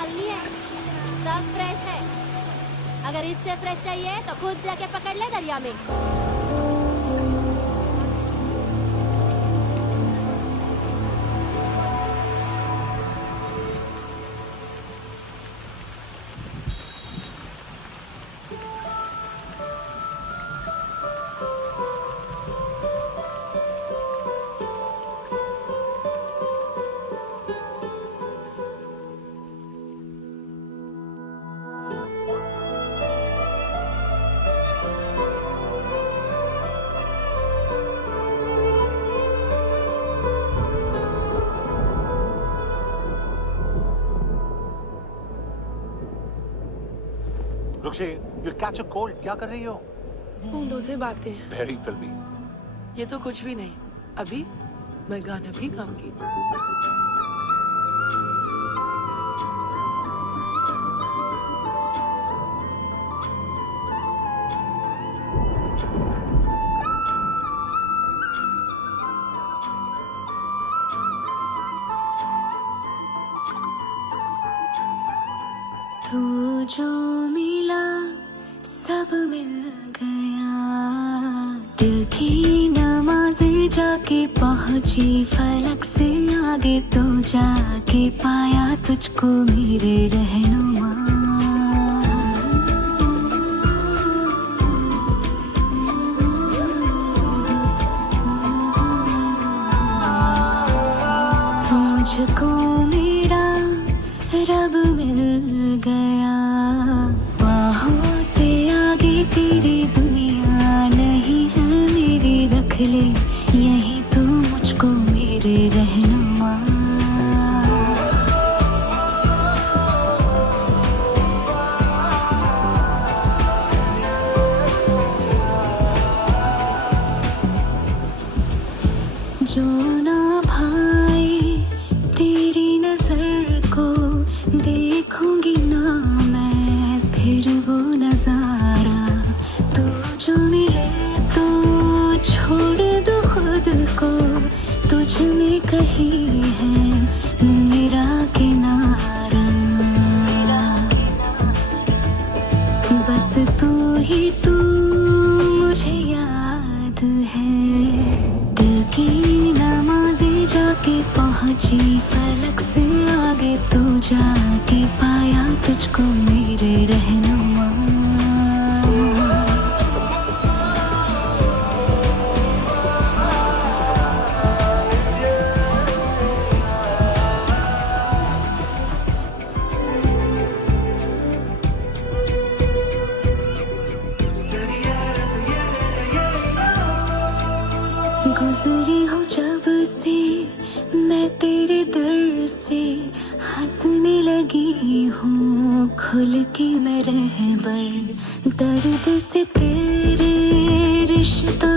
डालनी है, सब फ्रेश है। अगर इससे फ्रेश चाहिए तो खुद जाके पकड़ ले दरिया में। रुक्षी, you'll catch a cold. क्या कर रही हो? बूंदों से बातें। Very filmy. ये तो कुछ भी नहीं। अभी मैं गाना भी गाऊंगी। तू जो मिला सब मिल गया, दिल की नमाज़ें जाके पहुंची फलक से आगे, तो जाके पाया तुझको मेरे रहनुमा। मुझको मेरा रब मिल गया, बाहों से आगे तेरी दुनिया नहीं है मेरी, रख ले यही तू मुझको मेरे रहनुमा। जो ना भाई तेरी नजर को देखूंगी ना मैं फिर वो नजारा, तू जो मिले तो छोड़ दो खुद को, तुझ में कहीं है मेरा किनारा। बस तू ही तू मुझे याद है, दिल की नमाज़ें जाके पहुंची फलक से आगे, तो जाके पाया तुझको मेरे रहनुमा। गुजरी हो जब से मैं तेरे दर से, हंसने लगी हूँ खुल के मैं रहबर, दर्द से तेरे रिश्ता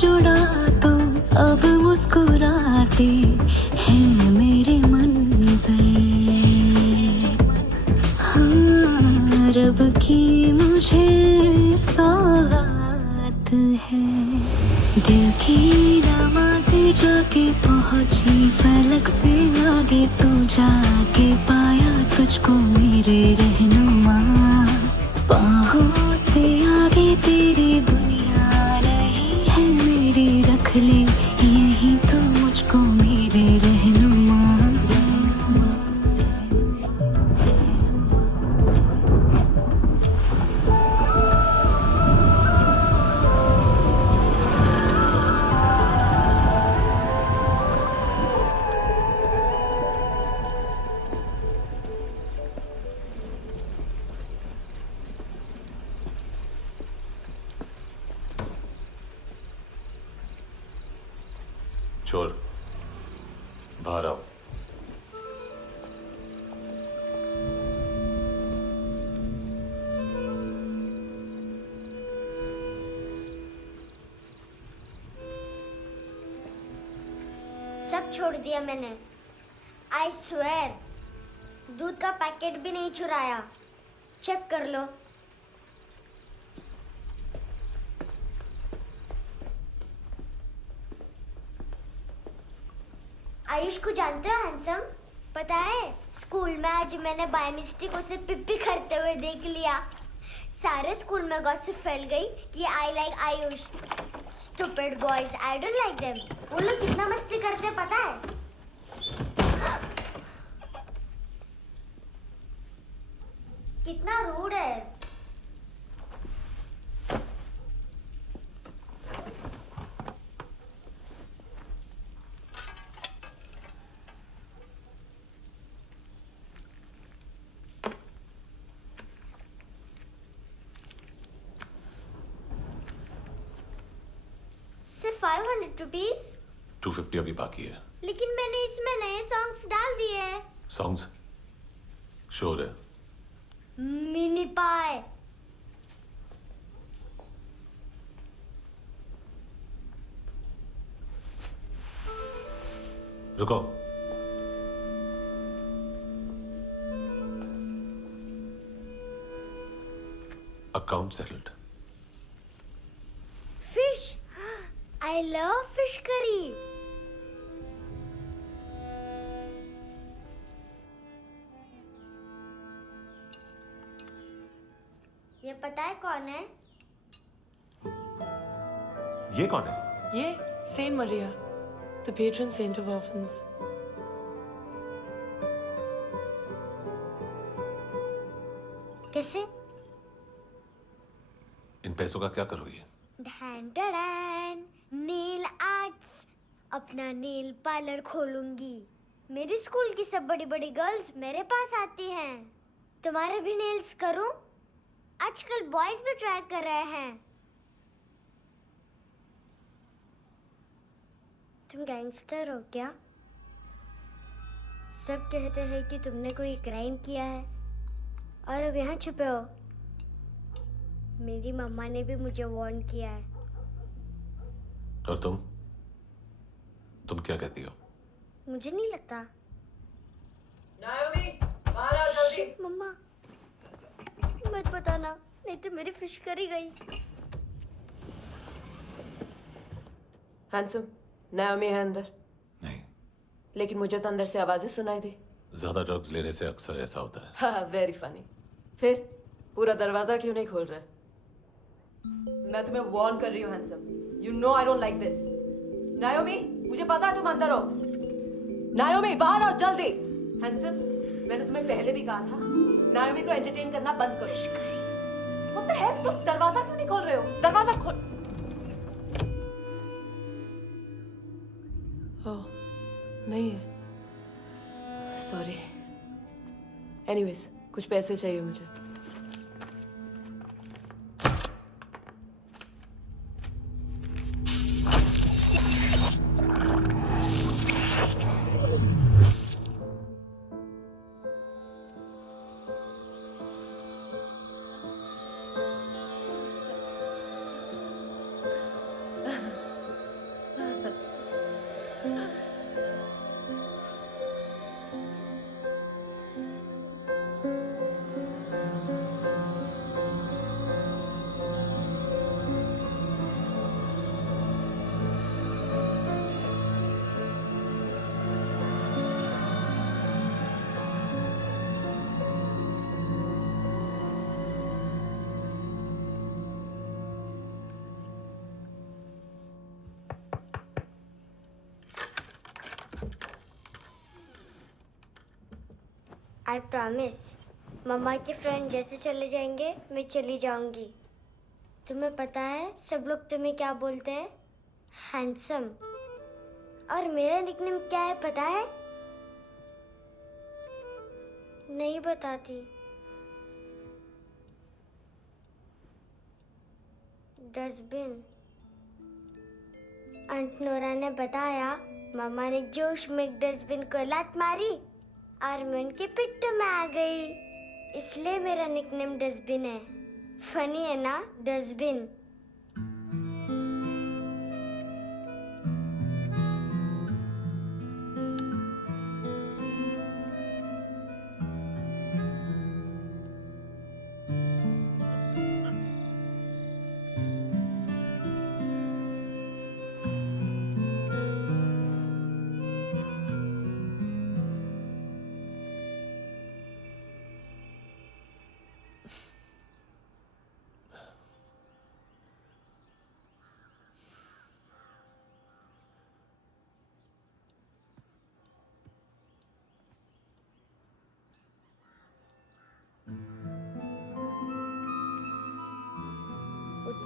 जुड़ा, तो अब मुस्कुराते हैं मेरे मंजर। हाँ, रब की मुझे सौगात है, दिल की नमाज़ें जाके पहुंची फलक से आगे, तो जाके पाया तुझको मेरे रहनुमा। बाहों से आगे तेरी दुनिया नहीं है मेरी, रख ले यही तो मुझको मेरे रहनुमा। चोर, बाहर आओ। सब छोड़ दिया मैंने, आई स्वेर। दूध का पैकेट भी नहीं चुराया, चेक कर लो। आयुष को जानते हो हैंडसम, पता है स्कूल में आज मैंने बाय मिस्टेक उसे पिप्पी करते हुए देख लिया। सारे स्कूल में गॉसिप फैल गई कि I like Ayush. Stupid boys, I don't like them. वो लोग कितना मस्ती करते हैं पता है? कितना रूड है। सिर्फ 500 रुपीज? 250 अभी बाकी है। लेकिन मैंने इसमें नए सॉन्ग्स डाल दिए हैं। सॉन्ग्स? श्योर है? मिनी पाए। रुको। Account settled. Fish, I love fish curry. ये पता है कौन है? ये कौन है? ये saint Maria, the patron saint of orphans. कैसे? इन पैसों का क्या करोगी? ढैन ढैन, नेल आर्ट्स। अपना नेल पार्लर खोलूंगी। मेरे स्कूल की सब बड़ी बड़ी गर्ल्स मेरे पास आती हैं। तुम्हारे भी नेल्स करूं? आजकल बॉयज भी ट्राई कर रहे हैं। तुम गैंगस्टर हो क्या? सब कहते हैं कि तुमने कोई क्राइम किया है और अब यहाँ छुपे हो। मेरी मम्मा ने भी मुझे वार्न किया है। और तुम क्या कहती हो? मुझे नहीं लगता। नायोमी, बाहर आओ जल्दी। शिट, मम्मा मत बताना, नहीं तो मेरी फिश करी गई। हैंडसम, नायोमी है अंदर। नहीं, लेकिन मुझे तो अंदर से आवाजें सुनाई दी। ज्यादा ड्रग्स लेने से अक्सर ऐसा होता है। हाँ, वेरी फनी। फिर पूरा दरवाजा क्यों नहीं खोल रहा? मैं तुम्हें वार्न कर रही हूँ handsome. You know I don't like this. नायोमी, मुझे पता है तुम अंदर हो। नायोमी, बाहर आओ जल्दी। हैंडसम, मैंने तुम्हें पहले भी कहा था नायोमी को एंटरटेन करना बंद करो। What the heck? तुम दरवाजा क्यों नहीं खोल रहे हो? दरवाजा खोल। ओह, नहीं है। सॉरी। एनीवेज, कुछ पैसे चाहिए मुझे। आई प्रॉमिस, मम्मा के फ्रेंड जैसे चले जाएंगे मैं चली जाऊंगी। तुम्हें पता है सब लोग तुम्हें क्या बोलते हैं? हैंडसम। और मेरा निकनेम क्या है पता है? नहीं बताती। डस्टबिन। आंट नोरा ने बताया मम्मा ने जोश में एक डस्टबिन को लात मारी और मैं उनके पिट्ठू में आ गई, इसलिए मेरा निकनेम डस्टबिन है। फनी है ना डस्टबिन?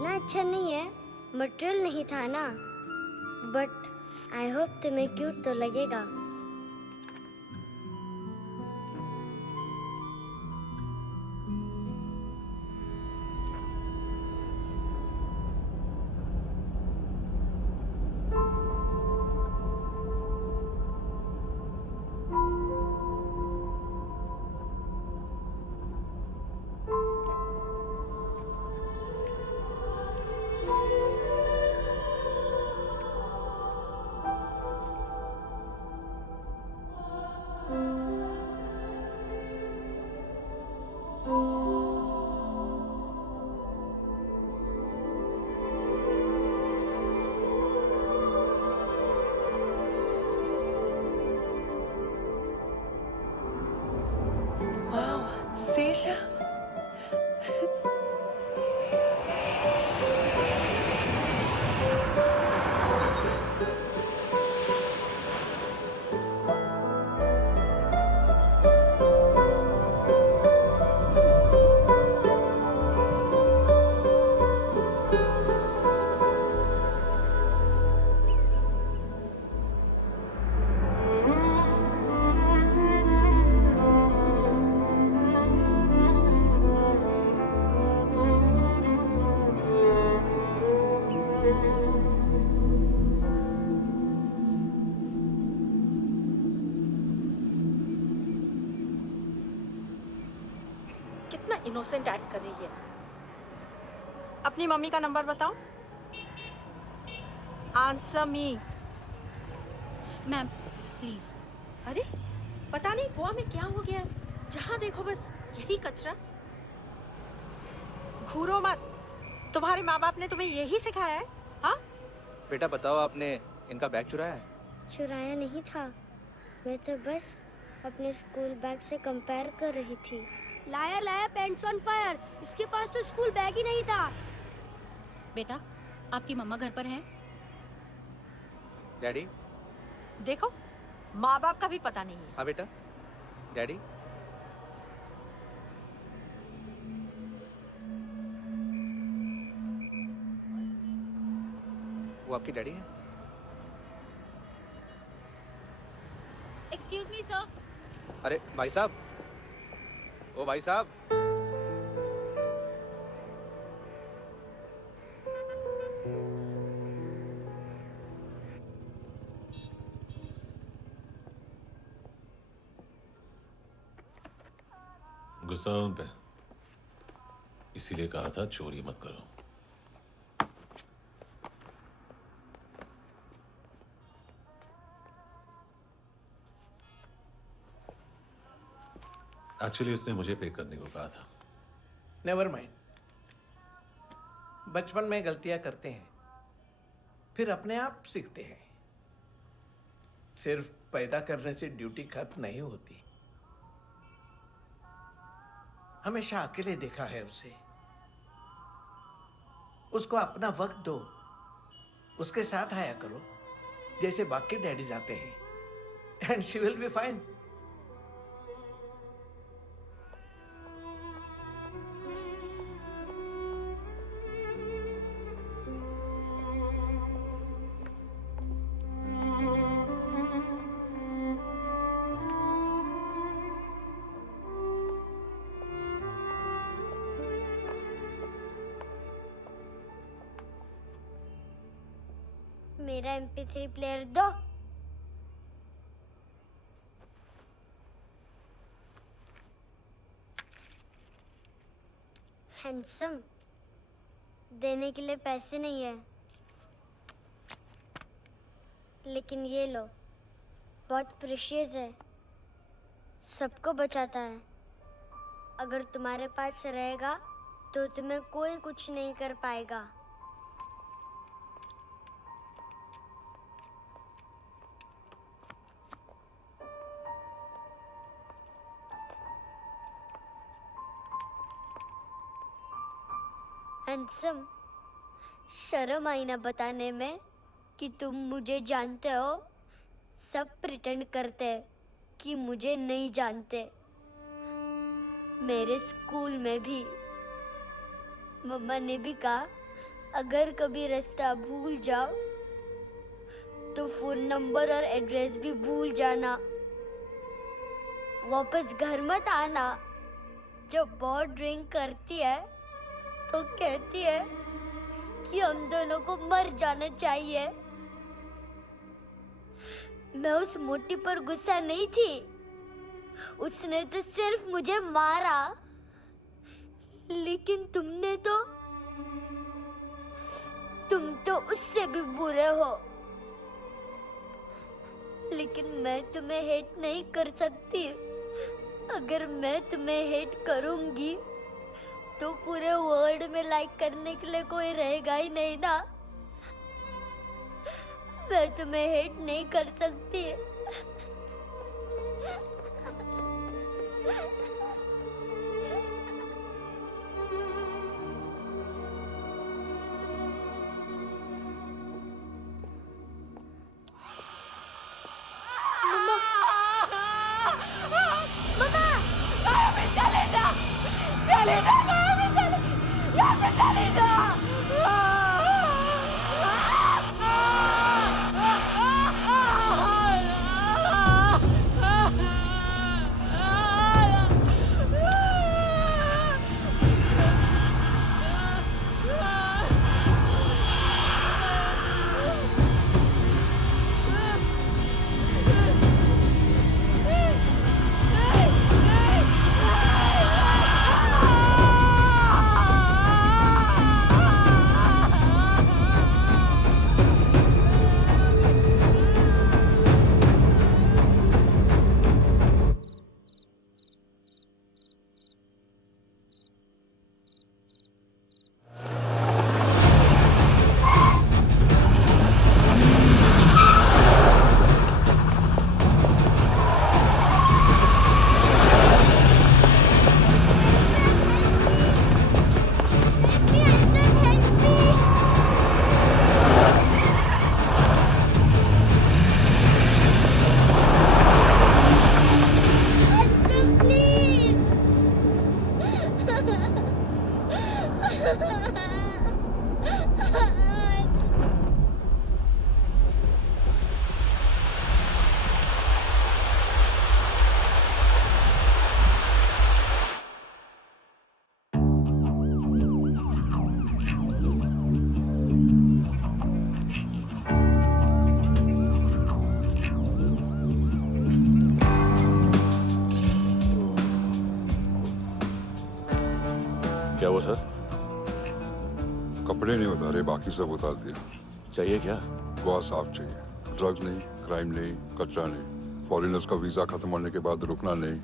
इतना अच्छा नहीं है, मटेरियल नहीं था ना। बट आई होप तुम्हें क्यूट तो लगेगा। Wow, seashells? कितना इनोसेंट एक्ट कर रही है। अपनी मम्मी का नंबर बताओ। Answer me. Ma'am please. अरे पता नहीं गोवा में क्या हो गया, जहाँ देखो बस यही कचरा। घूरो मत, तुम्हारे माँ बाप ने तुम्हें यही सिखाया है? हाँ बेटा बताओ, आपने इनका बैग चुराया है? चुराया नहीं था, मैं तो बस अपने स्कूल बैग से कंपेयर कर रही थी। लाया लाया पेंट्स ऑन फायर, इसके पास तो स्कूल बैग ही नहीं था। बेटा आपकी मम्मा घर पर हैं? डैडी? देखो, माँ बाप का भी पता नहीं है। हाँ बेटा। डैडी? वो आपकी डैडी है? Excuse me sir. अरे भाई साहब, ओ भाई साहब। गुस्सा उन पे, इसीलिए कहा था चोरी मत करो। एक्चुअली उसने मुझे पे करने को कहा था। नेवर माइंड, बचपन में गलतियां करते हैं, फिर अपने आप सीखते हैं। सिर्फ पैदा करने से ड्यूटी खत्म नहीं होती। हमेशा अकेले देखा है उसे। उसको अपना वक्त दो, उसके साथ आया करो जैसे बाकी डैडीज आते हैं, and she will be fine. मेरा MP3 प्लेयर दो। हैंडसम, देने के लिए पैसे नहीं है, लेकिन ये लो, बहुत प्रेशियस है, सबको बचाता है। अगर तुम्हारे पास रहेगा तो तुम्हें कोई कुछ नहीं कर पाएगा। हैंडसम, शर्म आई ना बताने में कि तुम मुझे जानते हो। सब प्रिटेंड करते हैं कि मुझे नहीं जानते। मेरे स्कूल में भी मम्मा ने भी कहा अगर कभी रास्ता भूल जाओ तो फोन नंबर और एड्रेस भी भूल जाना। वापस घर मत आना। जब बहुत ड्रिंक करती है तो कहती है कि हम दोनों को मर जाना चाहिए। मैं उस मोटी पर गुस्सा नहीं थी, उसने तो सिर्फ मुझे मारा। लेकिन तुम तो उससे भी बुरे हो। लेकिन मैं तुम्हें हेट नहीं कर सकती। अगर मैं तुम्हें हेट करूंगी तो पूरे वर्ल्ड में लाइक करने के लिए कोई रहेगा ही नहीं ना। मैं तुम्हें हेट नहीं कर सकती। क्या हुआ सर? कपड़े नहीं उतारे, बाकी सब उतार दिया। चाहिए क्या? बहुत साफ चाहिए। ड्रग्स नहीं, क्राइम नहीं, कचरा नहीं। फॉरेनर्स का वीजा खत्म होने के बाद रुकना नहीं।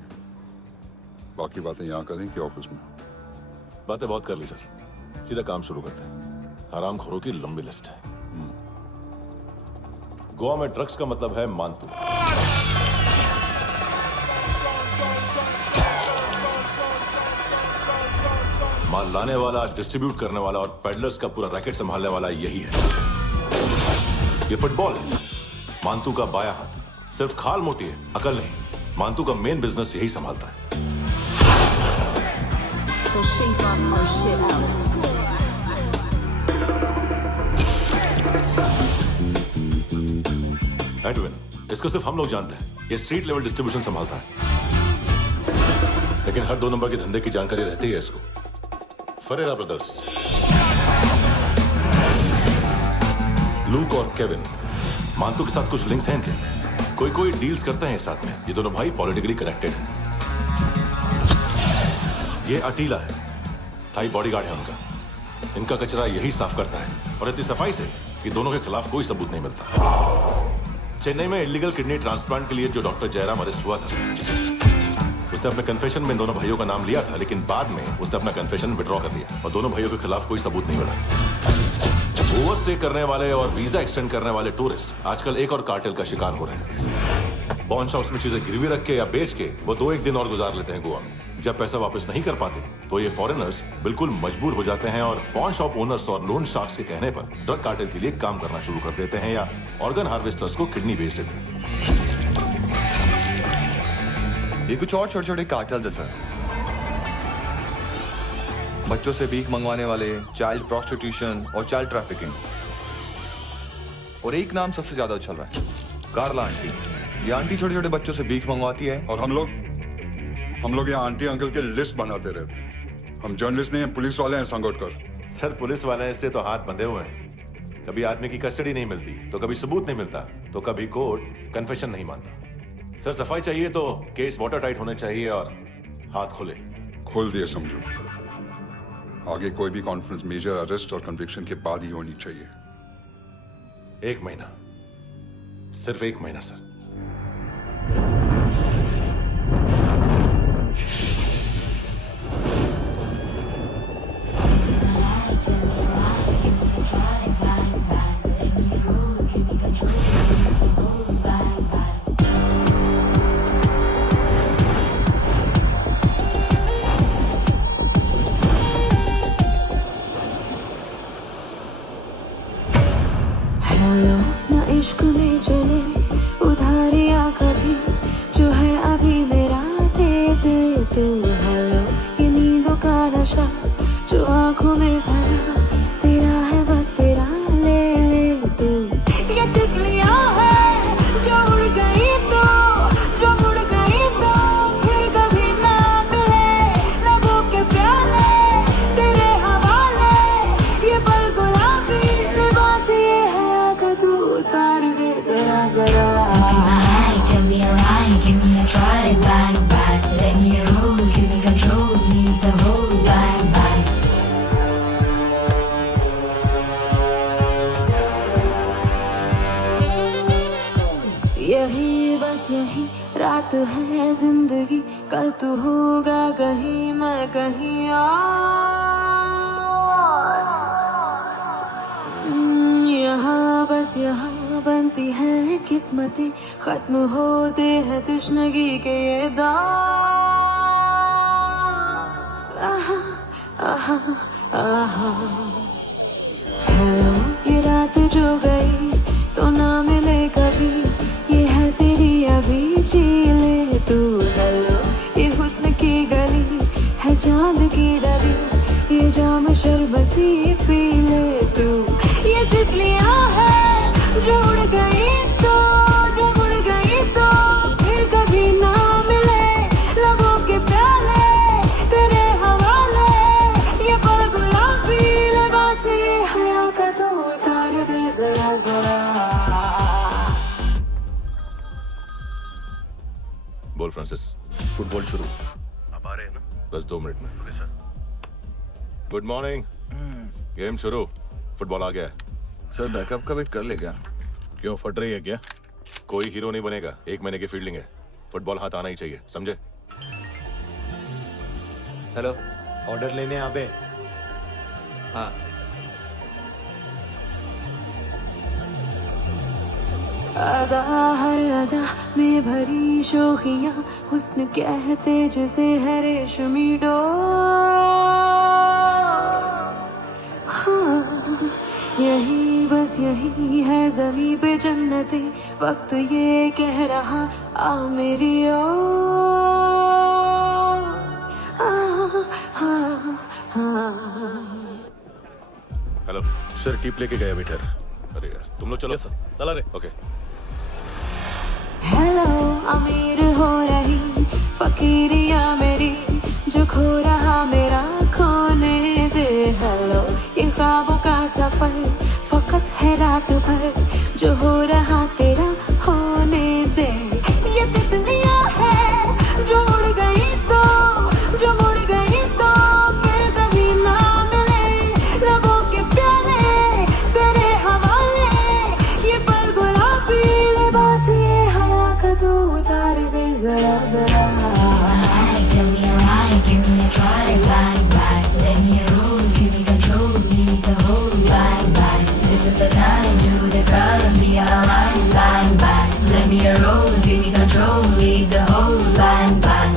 बाकी बातें यहाँ करें कि ऑफिस में? बातें बहुत कर ली सर, सीधा काम शुरू करते हैं। हरामखोरों की लंबी लिस्ट है। गोवा में ड्रग्स का मतलब है मानतू। माल लाने वाला, डिस्ट्रीब्यूट करने वाला और पेडलर्स का पूरा रैकेट संभालने वाला यही है। ये फुटबॉल है, मानतू का बायां हाथ। सिर्फ खाल मोटी है, अकल नहीं। मानतू का मेन बिजनेस यही संभालता है। So shake off her shit out. Edwin, इसको सिर्फ हम लोग जानते हैं। ये स्ट्रीट लेवल डिस्ट्रीब्यूशन संभालता है, लेकिन हर 2 नंबर के धंधे की जानकारी रहती है इसको। फरेरा ब्रदर्स, लूक और केविन, मानतू के साथ कुछ लिंक्स हैं इनके। कोई डील्स करते हैं साथ में। ये दोनों भाई पॉलिटिकली कनेक्टेड हैं। ये अटीला है, थाई बॉडीगार्ड है उनका। इनका कचरा यही साफ करता है और इतनी सफाई से कि दोनों के खिलाफ कोई सबूत नहीं मिलता। चेन्नई में इलीगल किडनी ट्रांसप्लांट के लिए जो डॉक्टर जयराम अरेस्ट हुआ था, उसने अपने कन्फेशन में दोनों भाइयों का नाम लिया था, लेकिन बाद में उसने अपना कन्फेशन विड्रॉ कर लिया और दोनों भाइयों के खिलाफ कोई सबूत नहीं मिला। ओवरस्टे करने वाले और वीजा एक्सटेंड करने वाले टूरिस्ट आजकल एक और कार्टेल का शिकार हो रहे हैं। पॉन शॉप्स में चीजें गिरवी रख के या बेच के वो 2-1 दिन और गुजार लेते हैं गोवा में। जब पैसा वापस नहीं कर पाते तो ये फॉरेनर्स बिल्कुल मजबूर हो जाते हैं और पॉन शॉप ओनर्स और लोन शार्क्स के कहने पर ड्रग कार्टेल के लिए काम करना शुरू कर देते हैं या ऑर्गन हार्वेस्टर्स को किडनी बेच देते हैं। ये कुछ और छोटे-छोटे कार्टेल्स है सर। बच्चों से भीख मंगवाने वाले, चाइल्ड प्रोस्टिट्यूशन और चाइल्ड ट्रैफिकिंग। और एक नाम सबसे ज्यादा उछल रहा है, कार्ला आंटी। ये आंटी छोटे छोटे बच्चों से भीख मंगवाती है। और हम लोग यहाँ आंटी अंकल के लिस्ट बनाते रहते हैं। हम जर्नलिस्ट नहीं हैं, पुलिस वाले हैं संगोटकर। सर पुलिस वाले हैं, इससे तो हाथ बंधे हुए हैं। कभी आदमी की कस्टडी नहीं मिलती तो कभी सबूत नहीं मिलता तो कभी कोर्ट कन्फेशन नहीं मानता। सर सफाई चाहिए तो केस वाटर टाइट होने चाहिए और हाथ खुले। खोल दिए समझो। आगे कोई भी कॉन्फ्रेंस मेजर अरेस्ट और कन्विक्शन के बाद ही होनी चाहिए। 1 महीना, सिर्फ 1 महीना सर। हेलो ना इश्क में चले उधारिया कभी, जो है अभी मेरा दे दे तू। हेलो ये नींदों का नशा जो आंखों में भरा, तेरा है बस तेरा ले ले तू। ये तितलियां है जो उड़ गई तो, जो उड़ गई तो फिर कभी ना मिले। लबों के प्याले तेरे हवाले, ये पल गुलाबी लिबास ये है कि तू उतार दे जरा जरा। Tell me a lie, give me a try, bang bang. Let me roll, give me control, need the whole bang bang. यही बस यही रात है जिंदगी, कल तू होगा कहीं मैं कहीं और। यहाँ बस यहाँ बनती है किस्मतें, खत्म होते हैं तश्नगी के ये दाग। आहा आहा आहा। हेलो ये रात जो गई तो ना मिले कभी, ये है तेरी अभी जी ले तू। हेलो ये हुस्न की गली है चांद की डली, ये जाम शरबती पी ले तू। ये तितलियां है जो उड़ गई तो, जो उड़ गई तो फिर कभी ना मिले। लबों के प्याले तेरे हवाले, ये पल गुलाबी लिबास ये हया का तू उतार दे जरा जरा। बोल फ्रांसिस। फुटबॉल शुरू। आप आ रहे हैं ना? बस 2 मिनट में। Okay sir. Good morning. Game शुरू, फुटबॉल आ गया है। सर बैकअप का वेट कर ले क्या? क्यों फट रही है क्या? कोई हीरो नहीं बनेगा, 1 महीने की फील्डिंग है। फुटबॉल हाथ आना ही चाहिए, समझे? हेलो, ऑर्डर लेने आबे। हाँ। अदा हर अदा में भरी शोखियां, हुस्न कहते जिसे है रेशमी डोर। हाँ यही बस यही है ज़मीं पे जन्नते, वक्त ये कह रहा आ मेरी ओर। हेलो सर, टिप लेके गया वेटर। अरे यार तुम लोग चलो। चला रे। ओके। हेलो अमीर हो रही फकीरिया मेरी, जो खो रहा मेरा खोने दे। हेलो ये ख्वाबों का सफर फकत है रात भर, जो हो रहा तेरा होने दे। ये तितलियां है जो उड़ गई तो, जो उड़ गई तो फिर कभी ना मिले। लबों के प्याले तेरे हवाले, ये पल गुलाबी लिबास ये हवा का तू उतार दे जरा जरा। Tell me a lie, give me a try, bang bang. Let me roll, give me control, need the whole bang bang. This is the time, do the crime, be alive, bang bang. Let me roll, give me control, leave the whole bang bang.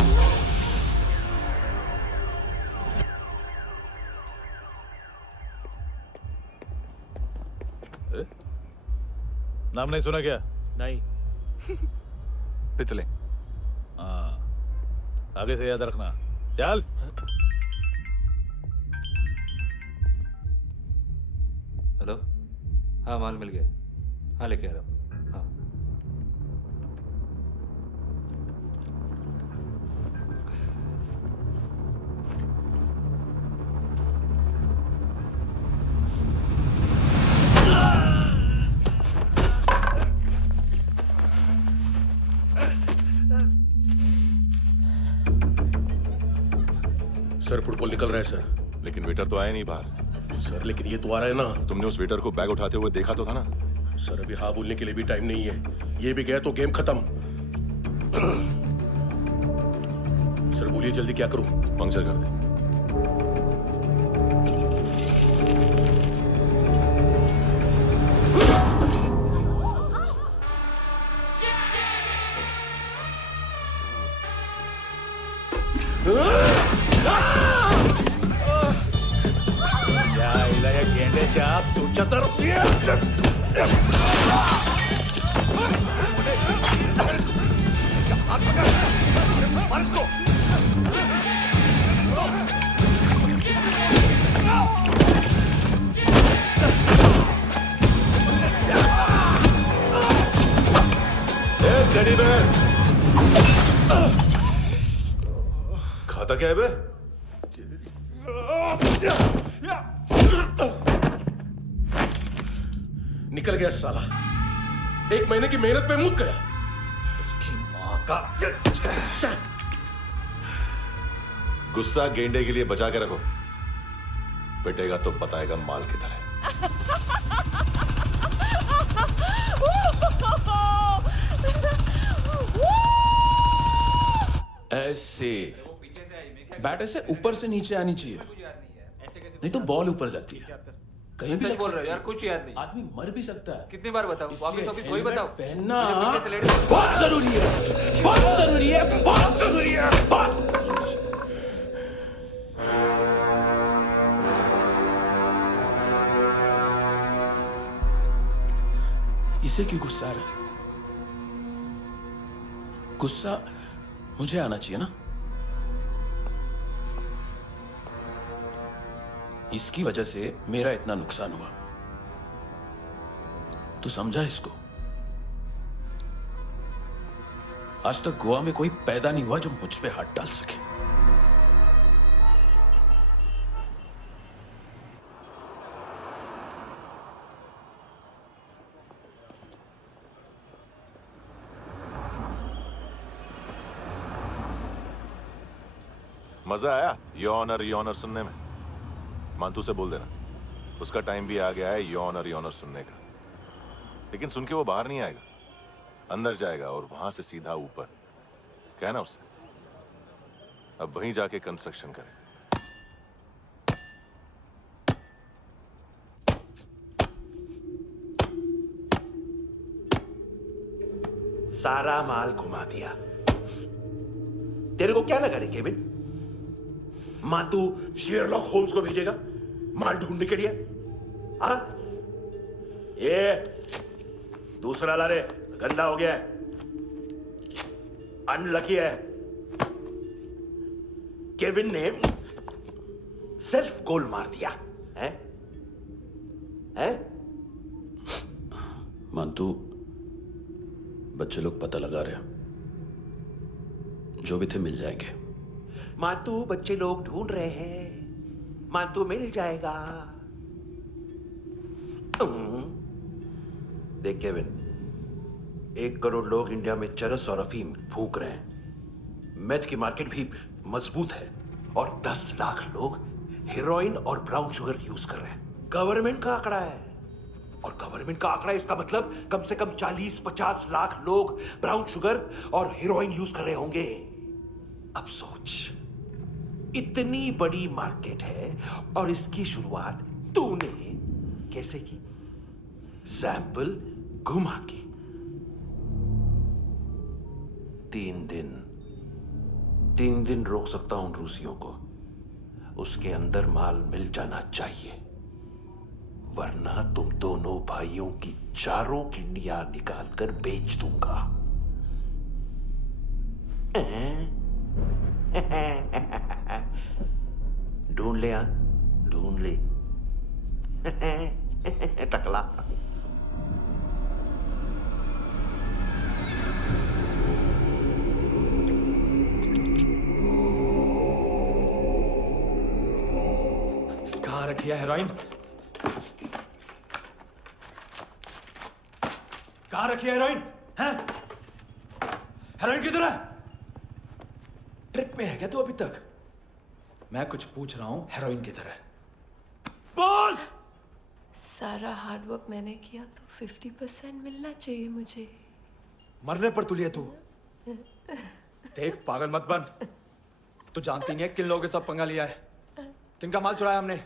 नाम नहीं सुना क्या? नहीं। पितले। हाँ, आगे से याद रखना। चल। हेलो, हाँ माल मिल गया, हाँ लेके आ रहा हूँ, हाँ। सर फुटबॉल निकल रहा है सर। लेकिन वेटर तो आया नहीं बाहर। सर लेकिन ये तो आ रहा है ना। तुमने उस वेटर को बैग उठाते हुए देखा तो था ना। सर अभी हाँ बोलने के लिए भी टाइम नहीं है, ये भी गया तो गेम खत्म। सर बोलिए जल्दी क्या करूं? पंक्चर कर दे। तुमच्या तर टेडी बेयर खाता क्या है बे? निकल गया साला, 1 महीने की मेहनत पे मुक गया। इसकी माँ का गुस्सा गेंडे के लिए बचा के रखो, पिटेगा तो बताएगा माल किधर है। ऐसे बैट ऐसे ऊपर से नीचे आनी चाहिए, नहीं तो बॉल ऊपर जाती है। कहीं भी बोल रहे हो यार, कुछ याद नहीं। आदमी मर भी सकता है। कितनी बार बताओ? वापिस वापिस वही बताओ। पहनना बहुत जरूरी है, बहुत जरूरी है, बहुत जरूरी है, बहुत जरूरी है। इसे क्यों गुस्सा आ रहा है? गुस्सा मुझे आना चाहिए ना। इसकी वजह से मेरा इतना नुकसान हुआ, तू समझा इसको? आज तक गोवा में कोई पैदा नहीं हुआ जो मुझ पे हाथ डाल सके। मजा आया योनर सुनने में? मानतू से बोल देना उसका टाइम भी आ गया है योनर सुनने का। लेकिन सुन के वो बाहर नहीं आएगा, अंदर जाएगा और वहां से सीधा ऊपर। कहना उसे अब वहीं जाके कंस्ट्रक्शन करे। सारा माल घुमा दिया। तेरे को क्या लगा रे केविन? मां तू शेरलॉक होम्स को भेजेगा माल ढूंढने के लिए? हाँ, ये दूसरा ला रे, गंदा हो गया है, अनलकी है। केविन ने सेल्फ गोल मार दिया है? मानतू, बच्चे लोग पता लगा रहे हैं, जो भी थे मिल जाएंगे। मातू बच्चे लोग ढूंढ रहे हैं, मातू मिल जाएगा। देख केविन, 1 करोड़ लोग इंडिया में चरस और अफीम फूंक रहे हैं। मेथ की मार्केट भी मजबूत है और 10 लाख लोग हेरोइन और ब्राउन शुगर यूज कर रहे हैं। गवर्नमेंट का आंकड़ा है, और गवर्नमेंट का आंकड़ा इसका मतलब कम से कम 40-50 लाख लोग ब्राउन शुगर और हेरोइन यूज कर रहे होंगे। अब सोच, इतनी बड़ी मार्केट है और इसकी शुरुआत तूने कैसे की? सैंपल घुमा के। 3 दिन रोक सकता हूं रूसियों को, उसके अंदर माल मिल जाना चाहिए, वरना तुम दोनों भाइयों की 4 किडनियां निकाल कर बेच दूंगा। ढूंढ ले, ढूंढ ले। टकला। कहाँ रखी है हेरोइन? कहाँ रखी है हेरोइन? हैं? हेरोइन किधर है? ट्रिप में है क्या तू अभी तक? मैं कुछ पूछ रहा हूँ, हेरोइन किधर है? बोल! सारा हार्डवर्क मैंने किया तो 50% मिलना चाहिए मुझे। मरने पर तुलिए तू। देख पागल मत बन। तू जानती नहीं है किन लोगों के साथ पंगा लिया है। किनका माल चुराया हमने।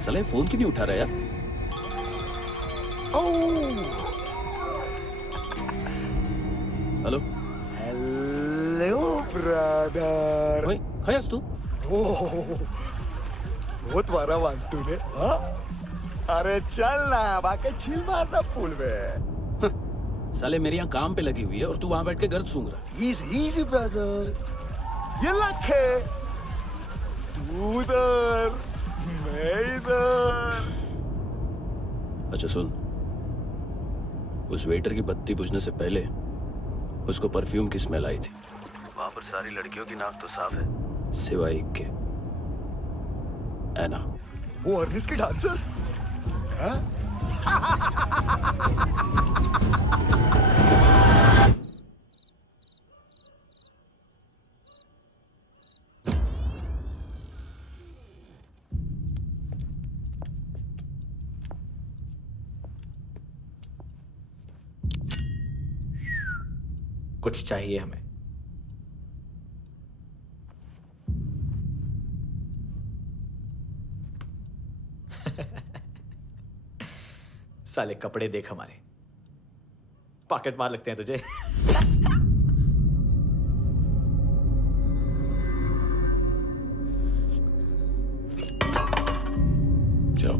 साले फोन क्यों नहीं उठा रहा यार? Hello hello brother. ओए खयास तू? बहुत मारा वांटू ने। हाँ? अरे चल ना, बाकी चिल मारना फूल में। साले मेरे यहाँ काम पे लगी हुई है और तू वहां बैठ के गर्द सूंघ रहा। Easy brother. ये लक है। तू उधर, मैं इधर। अच्छा सुन, उस वेटर की बत्ती बुझने से पहले उसको परफ्यूम की स्मेल आई थी। वहां पर सारी लड़कियों की नाक तो साफ है, सिवाय एक के, एना। वो अर्निस की डांसर? हाँ? कुछ चाहिए हमें। साले कपड़े देख हमारे, पॉकेट मार लगते हैं तुझे। जाओ।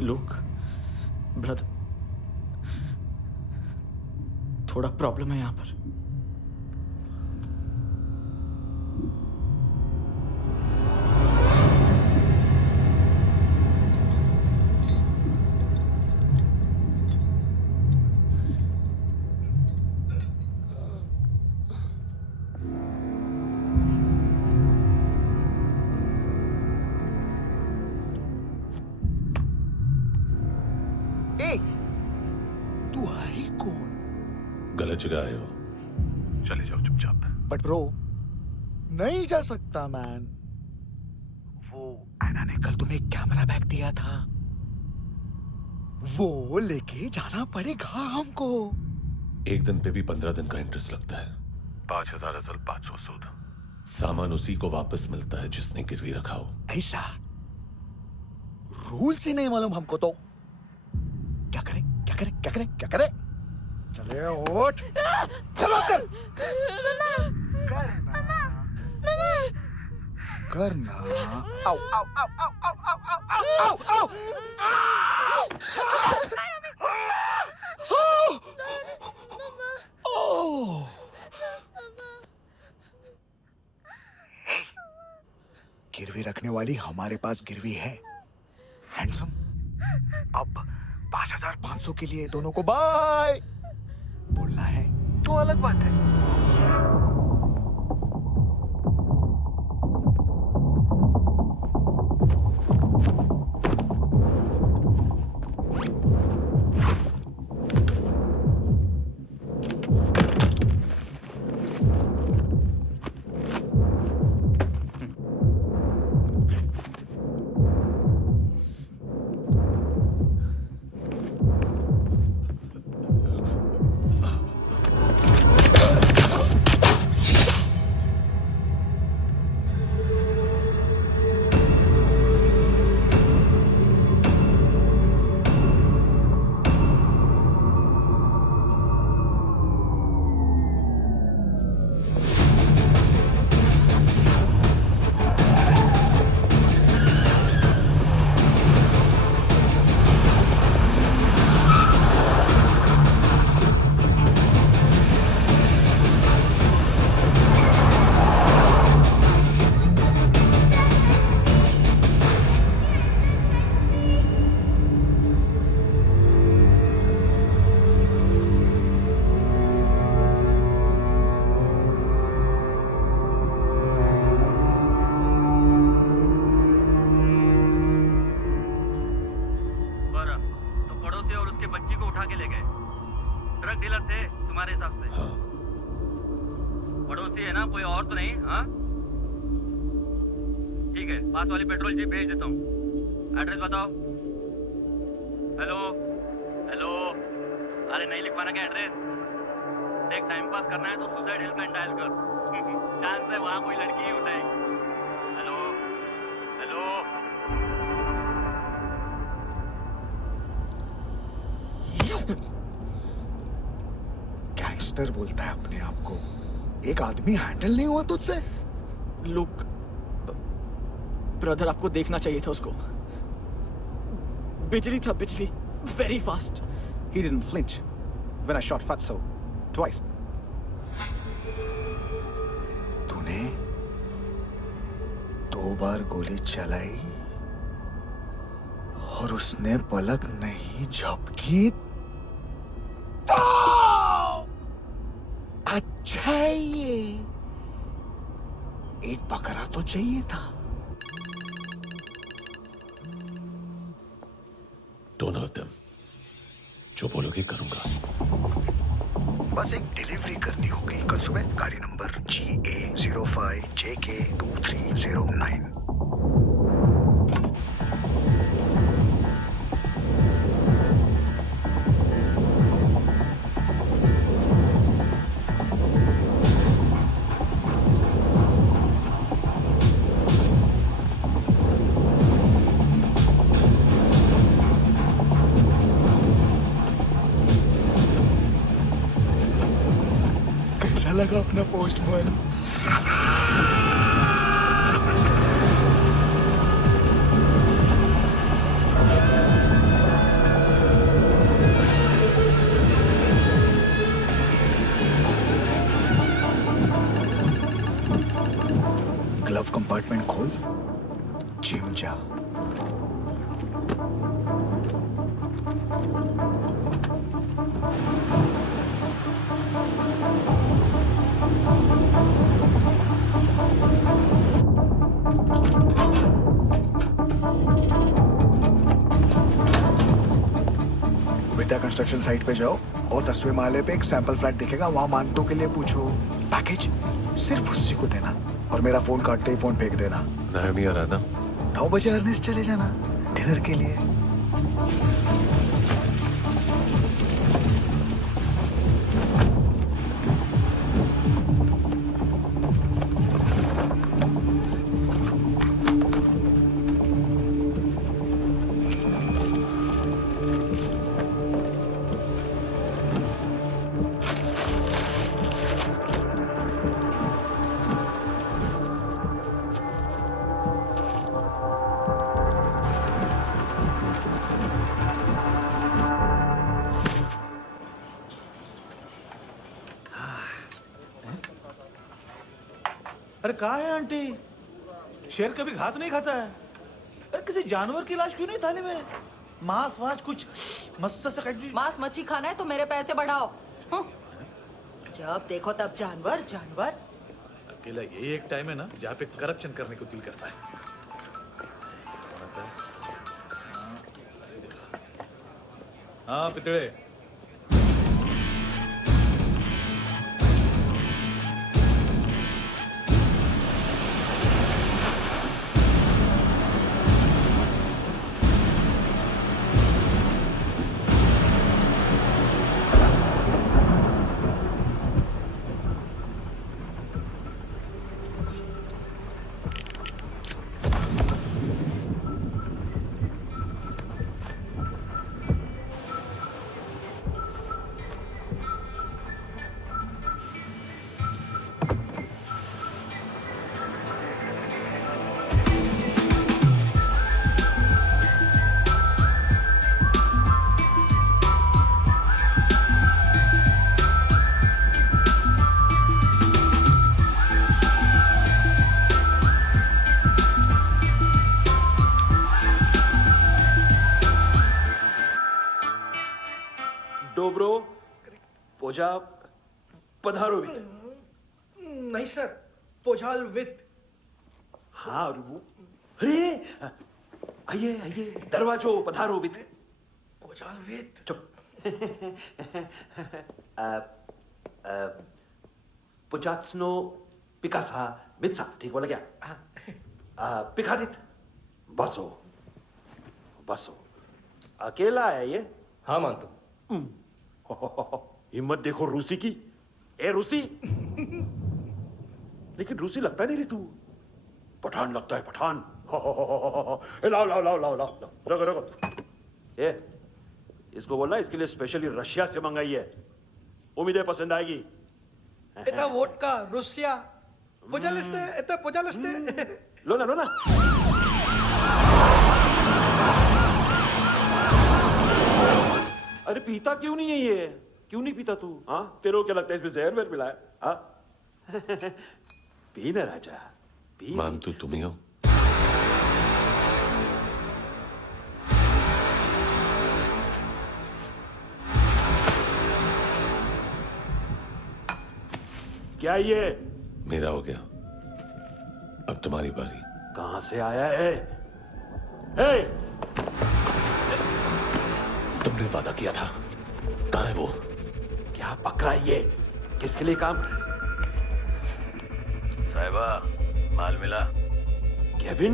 लुक ब्रदर, थोड़ा प्रॉब्लम है यहाँ पर। तू है कौन? गलत जगह आए हो, चले जाओ चुपचाप। बट ब्रो, नहीं जा सकता मैन। वो एना ने कल तुम्हें कैमरा बैग दिया था, वो लेके जाना पड़ेगा हमको। एक दिन पे भी 15 दिन का इंटरेस्ट लगता है। 5,000 असल 500 सूद। सामान उसी को वापस मिलता है जिसने गिरवी रखा हो। ऐसा रूल्स ही नहीं मालूम हमको तो। क्या करें क्या करें क्या करें क्या करें? चले उठ, चलो कर करना। आओ आओ आओ आओ आओ आओ आओ आओ। गिरवी रखने वाली हमारे पास गिरवी है। हैंडसम, अब 5,500 के लिए दोनों को बाय बोलना है तो अलग बात है। उठा के ले गए। ड्रग डीलर थे तुम्हारे हिसाब से? हाँ। पड़ोसी है ना, कोई और तो नहीं? हाँ ठीक है, पास वाली पेट्रोल जीप भेज देता हूँ। एड्रेस बताओ। हेलो हेलो, अरे नहीं लिख पाना क्या एड्रेस? देख, टाइम पास करना है तो सुसाइड हेल्पलाइन डायल कर। चांस है वहाँ कोई लड़की ही उठाएगी। Hello hello. गैंगस्टर बोलता है अपने आप को। एक आदमी हैंडल नहीं हुआ तुझसे? लुक ब्रदर, आपको देखना चाहिए था उसको। बिजली था, बिजली, very fast. He didn't flinch when I shot Fatso twice. तूने 2 बार गोली चलाई और उसने पलक नहीं झपकी तो अच्छा है ये। एक बकरा तो चाहिए था। Don't hurt them. जो बोलोगे करूंगा। बस एक डिलीवरी करनी होगी कल सुबह। गाड़ी नंबर GA05JK2309। कैसा लगा अपना पोस्टमैन? ग्लव कंपार्टमेंट खोल, जिम जा। विद्या कंस्ट्रक्शन साइट पे जाओ और 10वें माले पे एक सैंपल फ्लैट दिखेगा, वहां मानतों के लिए पूछो। पैकेज सिर्फ उसी को देना और मेरा फोन काटते ही फोन फेंक देना। नायमी आ रहा ना? 9 बजे अर्नेस्ट चले जाना डिनर के लिए। अरे कहाँ है आंटी? शेर कभी घास नहीं खाता है। अरे किसी जानवर की लाश क्यों नहीं थाली में? मांस वास कुछ मस्त सा मांस मच्छी खाना है तो मेरे पैसे बढ़ाओ। जब देखो तब जानवर जानवर। अकेला यही एक टाइम है ना जहाँ पे करप्शन करने को दिल करता है। हाँ पितड़े। डोब्रो पोजा पधारोवित। नहीं सर, पोझाल विथ। हाँ और वो, अरे आइए आइए, दरवाजो पधारोवित। पोझाल विथ। चुप। पुचात्सनो पिकासा मित्सा, ठीक बोला क्या? पिखादित बसो बसो। अकेला है ये? हाँ मानतो। हिम्मत देखो रूसी की। ए रूसी, लेकिन रूसी लगता नहीं रे तू, पठान लगता है पठान। लाओ लाओ लाओ लाओ लाओ, रखो रखो। ए इसको बोलना इसके लिए स्पेशली रशिया से मंगाई है, उम्मीद है पसंद आएगी। एता वोडका रुसिया पोजालस्ते, एता पोजालस्ते। लो ना लो ना। अरे पीता क्यों नहीं है ये? क्यों नहीं पीता तू? हाँ तेरे को क्या लगता है इसमें जहर वहर मिला है? हाँ पी ना राजा पी। मान तू तुम ही हो। क्या ये? मेरा हो गया, अब तुम्हारी बारी। कहां से आया है? हे! तुमने वादा किया था, कहां है वो? क्या पकड़ा ये? किसके लिए काम? साहिबा, माल मिला? केविन?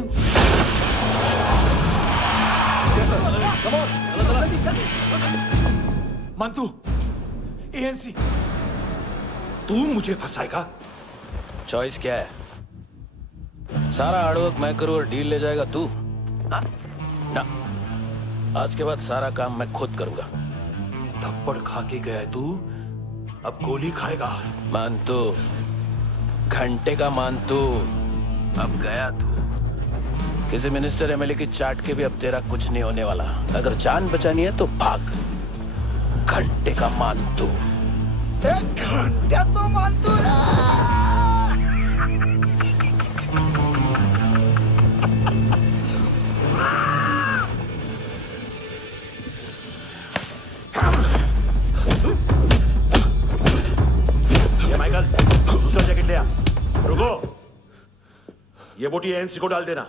मंतू, एएनसी। तू मुझे फंसाएगा? चॉइस क्या है? सारा हार्डवर्क मैं करूं और डील ले जाएगा तू? ना, आज के बाद सारा काम मैं खुद करूंगा। थप्पड़ खा के गया तू, अब गोली खाएगा। मानतू, घंटे का मानतू, अब गया तू। किसी मिनिस्टर एमएलए की चाट के भी अब तेरा कुछ नहीं होने वाला। अगर जान बचानी है तो भाग। घंटे का मानतू। घंटे तो मानतू रे। माइकल, दूसरा जैकेट ले आ। रुको, ये बोटी एएनसी को डाल देना।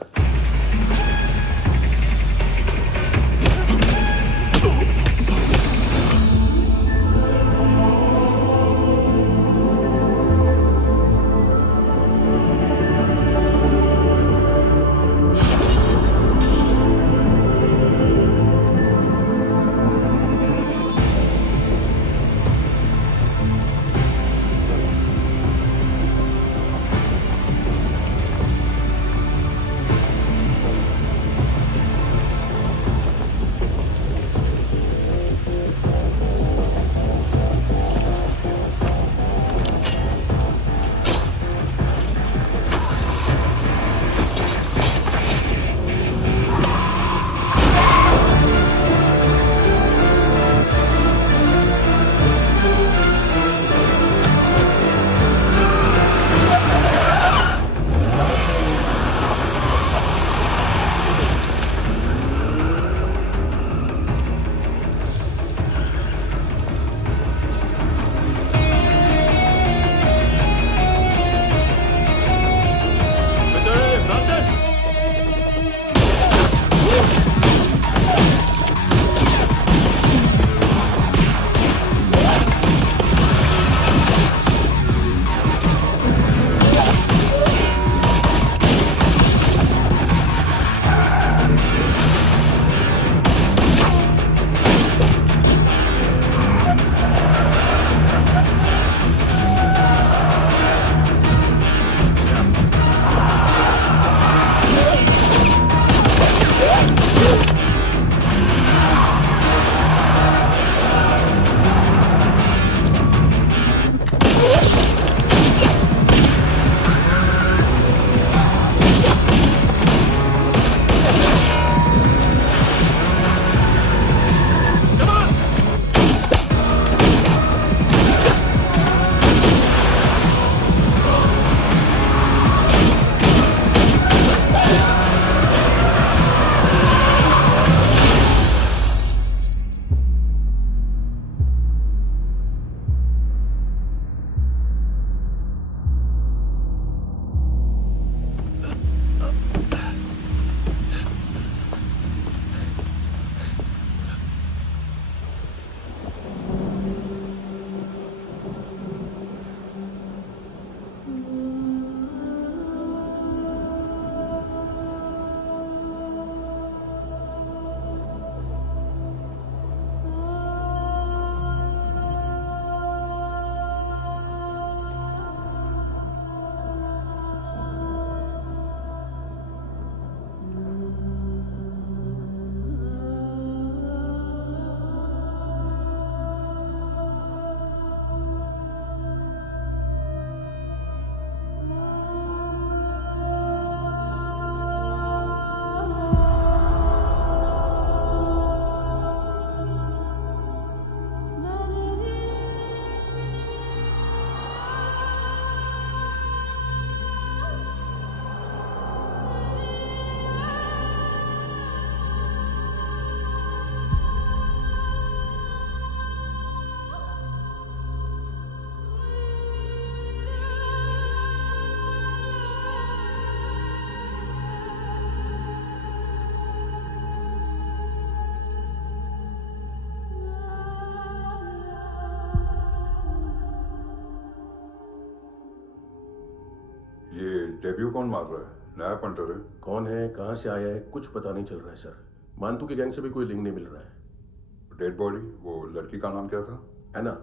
डेब्यू कौन मार रहा है? नया पंटर है। कौन है, कहाँ से आया है, कुछ पता नहीं चल रहा है सर। मानतू की गैंग से भी कोई लिंक नहीं मिल रहा है। डेड बॉडी, वो लड़की का नाम क्या था? है ना।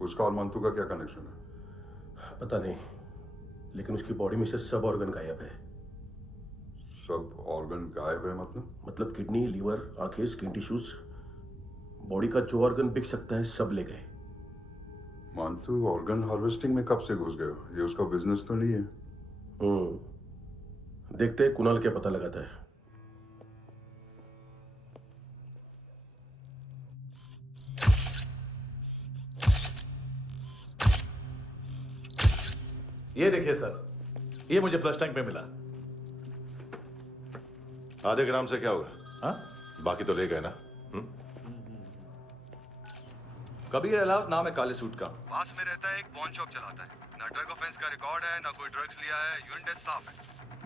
उसका और मानतू का क्या कनेक्शन है? पता नहीं, लेकिन उसकी बॉडी में से सब ऑर्गन गायब है। सब ऑर्गन गायब है मतलब किडनी, लीवर, आंखें, स्किन टिश्यूज, बॉडी का जो ऑर्गन बिक सकता है सब ले गए। मानतू ऑर्गन हार्वेस्टिंग में कब से घुस गए? ये उसका बिजनेस तो नहीं है? देखते हैं कुणाल क्या पता लगाता है। ये देखिए सर, ये मुझे फ्लश टैंक में मिला। आधे ग्राम से क्या होगा? हाँ? बाकी तो ले गए ना। कबीर अलाउद्दीन नाम है काले सूट का, पास में रहता है, एक पॉन शॉप चलाता है। ना ड्रग ऑफेंस का रिकॉर्ड है, ना कोई ड्रग्स लिया है, यूरिन टेस्ट साफ है।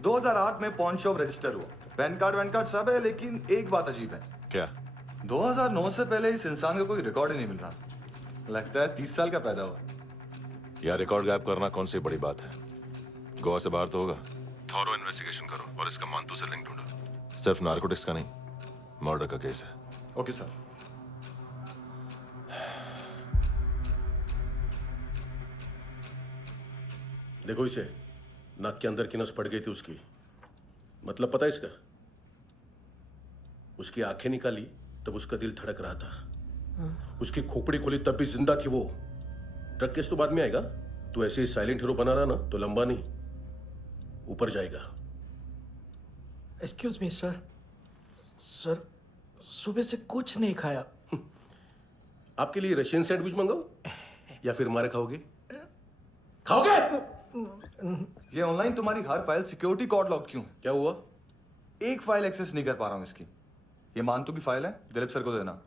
2008 में पॉन शॉप रजिस्टर हुआ, पैन कार्ड सब है, लेकिन एक बात अजीब है। क्या? 2009 से पहले इस इंसान का कोई रिकॉर्ड ही नहीं मिल रहा। लगता है 30 साल का पैदा हुआ। यार रिकॉर्ड गायब करना कौन सी बड़ी बात है? गोवा से बाहर तो होगा। थॉरो इन्वेस्टिगेशन करो और इसका मानतू से लिंक ढूंढो। सिर्फ नारकोटिक्स का नहीं, मर्डर का केस है। Okay sir. देखो इसे, नाक के अंदर की नस पड़ गई थी उसकी। मतलब पता है इसका? उसकी आंखें निकाली तब उसका दिल धड़क रहा था। उसकी खोपड़ी खोली तब भी जिंदा थी वो। ड्रग केस तो बाद में आएगा। तो ऐसे ही साइलेंट हीरो बना रहा ना तो लंबा नहीं, ऊपर जाएगा। एक्सक्यूज मी सर, सुबह से कुछ नहीं खाया। आपके लिए रशियन सैंडविच मंगाओ या फिर मारे खाओगे? खाओगे? ये ऑनलाइन तुम्हारी हर फाइल सिक्योरिटी कोड लॉक क्यों? क्या हुआ? एक फाइल एक्सेस नहीं कर पा रहा हूं इसकी। ये मानतू की फाइल है, दिलीप सर को देना।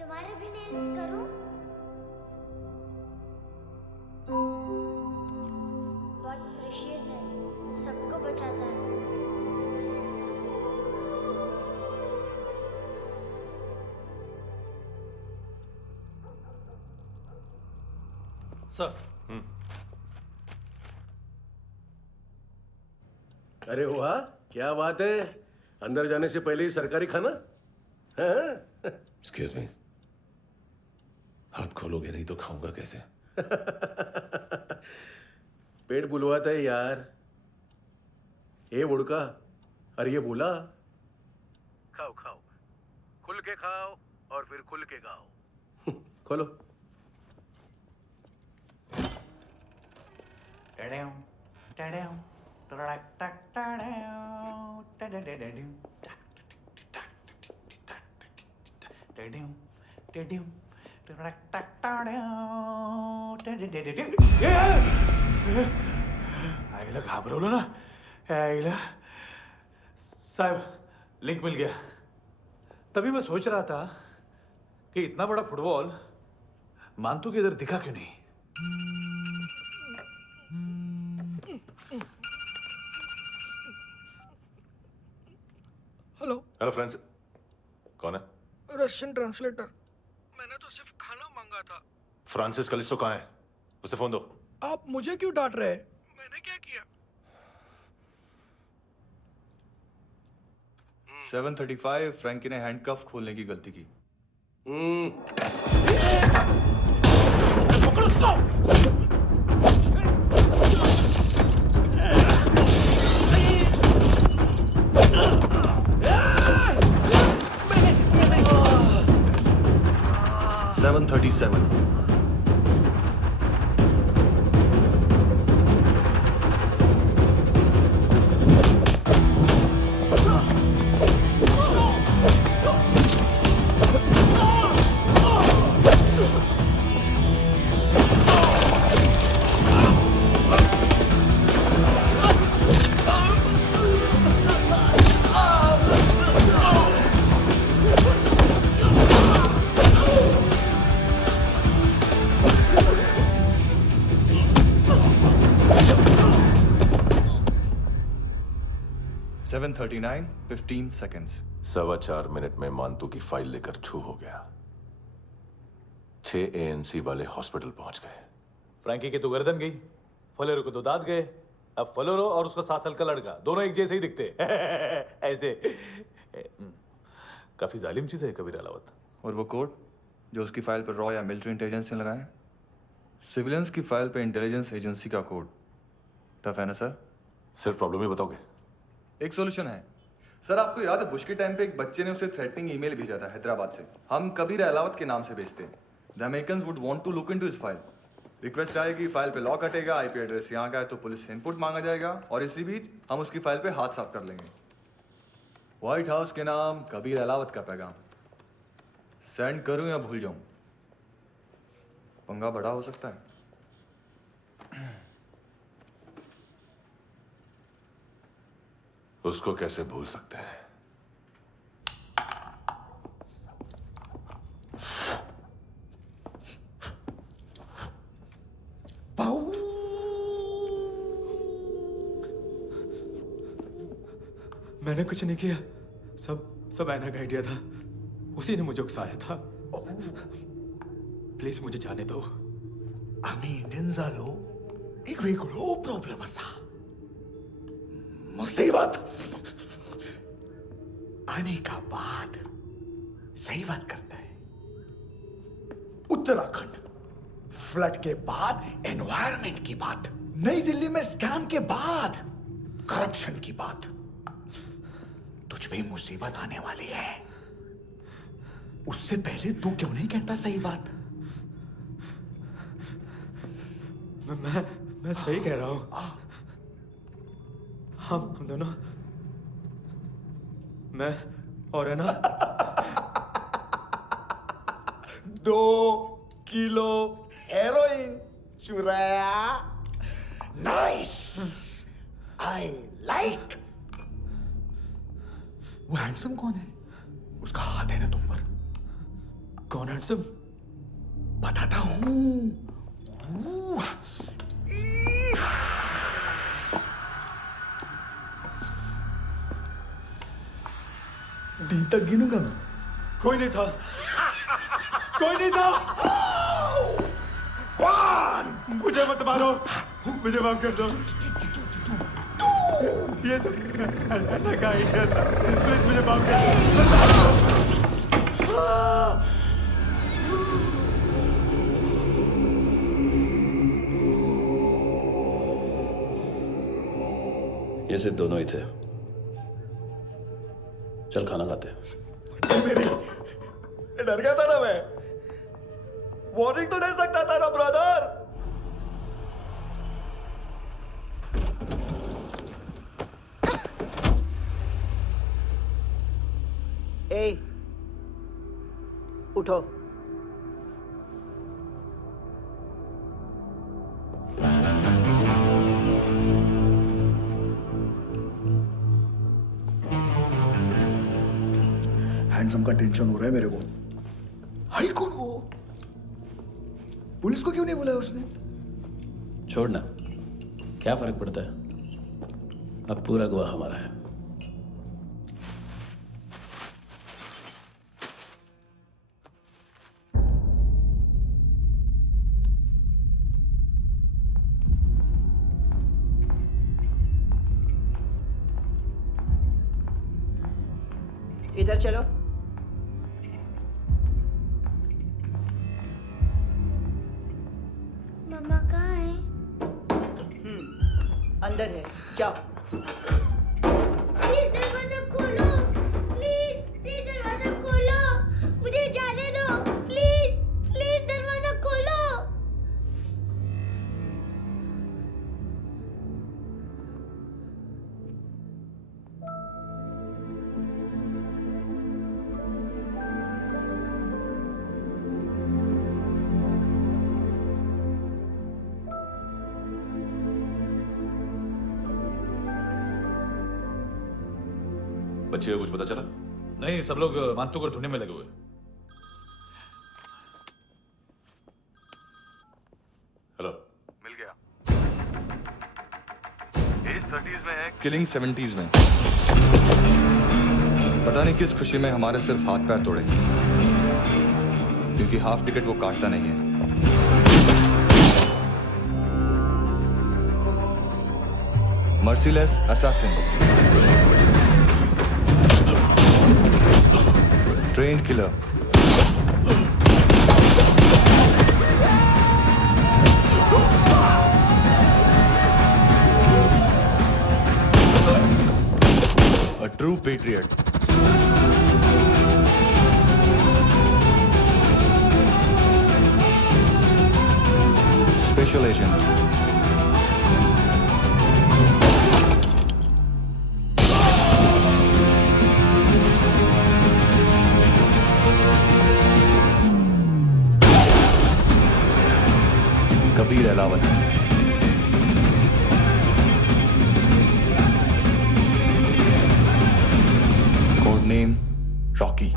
तुम्हारे भी नेल्स करूं? बहुत प्रेशियस है, सबको बचाता है। सर। अरे वाह, क्या बात है। अंदर जाने से पहले ही सरकारी खाना। एक्सक्यूज मी, हाथ खोलोगे नहीं तो खाऊंगा कैसे? पेट बुलवाता है यार। ए बुड़का, अरे ये बोला। खाओ खाओ, खुल के खाओ और फिर खुल के खाओ। खोलो। आईला घाबरवलं ना। आईला साहब, लिंक मिल गया। तभी मैं सोच रहा था कि इतना बड़ा फुटबॉल मानतू के इधर दिखा क्यों नहीं। हेलो। हेलो फ्रेंड्स, कौन है? Russian translator. मैंने तो सिर्फ खाना मांगा था। फ्रांसिस कलिस्टो कहाँ है? उसे फोन दो। आप मुझे क्यों डांट रहे हैं? मैंने क्या किया? 735 फ्रैंकी ने हैंडकफ खोलने की गलती की। पकड़ो उसको। 737 Oh! 7:39, 15 seconds. 4.25 मिनट में मानतू की फाइल लेकर छू हो गया। 6 ANC वाले हॉस्पिटल पहुंच गए। फ्रैंकी की तो गर्दन गई, फलेरो को तो दांत गए। अब फलेरो और उसका 7 साल का लड़का दोनों एक जैसे ही दिखते ऐसे। काफी जालिम चीज है कबीर अलावत। और वो कोड जो उसकी फाइल पर रॉ या मिलिट्री इंटेलिजेंस ने लगाया, सिविलियंस की फाइल पे इंटेलिजेंस एजेंसी का कोड। टफ है ना सर? सिर्फ प्रॉब्लम ही बताओगे? एक सॉल्यूशन है सर। आपको याद है बुश के टाइम पे एक बच्चे ने उसे थ्रेटनिंग ईमेल भेजा था हैदराबाद से। हम कबीर अलावत के नाम से भेजते हैं। The Americans would want to look into his file. Request आएगी, फाइल पे लॉक हटेगा, आईपी एड्रेस यहाँ का है तो पुलिस से इनपुट मांगा जाएगा और इसी बीच हम उसकी फाइल पे हाथ साफ कर लेंगे। व्हाइट हाउस के नाम कबीर अलावत का पैगाम। सेंड करूं या भूल जाऊं? पंगा बड़ा हो सकता है। उसको कैसे भूल सकते हैं? मैंने कुछ नहीं किया, सब ऐना का आइडिया था। उसी ने मुझे उकसाया था। प्लीज मुझे जाने दो। आम्ही इंडियन झालो एक वेगळो प्रॉब्लेम असा, मुसीबत आने का बाद। सही बात करता है। उत्तराखंड फ्लड के बाद एनवायरनमेंट की बात, नई दिल्ली में स्कैम के बाद करप्शन की बात। तुझ पे मुसीबत आने वाली है, उससे पहले तू क्यों नहीं कहता सही बात? मैं सही कह रहा हूं। हम दोनों, मैं और है ना 2 किलो हेरोइन चुराया। Nice, I like. वो हैंडसम कौन है? उसका हाथ है ना तुम पर? कौन हैंडसम? बताता हूं। दिन तक गिनूंगा मैं। कोई नहीं था, कोई नहीं था। मुझे मत मारो, मुझे माफ कर दो। ये सब ऐना का आइडिया था। प्लीज मुझे माफ कर दो। ये सिर्फ दोनों ही थे। चल खाना खाते। डर गया था ना मैं। वार्निंग तो दे सकता था ना ब्रदर। ए, उठो। हैंडसम का टेंशन हो रहा है मेरे को। हाई कौन वो? पुलिस को क्यों नहीं बुलाया उसने? छोड़ना, क्या फर्क पड़ता है? अब पूरा गवाह हमारा है। इधर चलो। मम्मा कहाँ है? अंदर है, जाओ। प्लीज दरवाजा खोलो, प्लीज दरवाजा खोलो, मुझे जाने दो, प्लीज दरवाजा खोलो। बच्चे को कुछ पता चला? नहीं, सब लोग मानतू को ढूंढने में लगे हुए। हेलो, मिल गया। एज 30s में है, किलिंग 70s में। पता नहीं किस खुशी में हमारे सिर्फ हाथ पैर तोड़े, क्योंकि हाफ टिकट वो काटता नहीं है। Merciless assassin, train killer, a true patriot. Special agent. Kabir Ahlawat. Code name Rocky.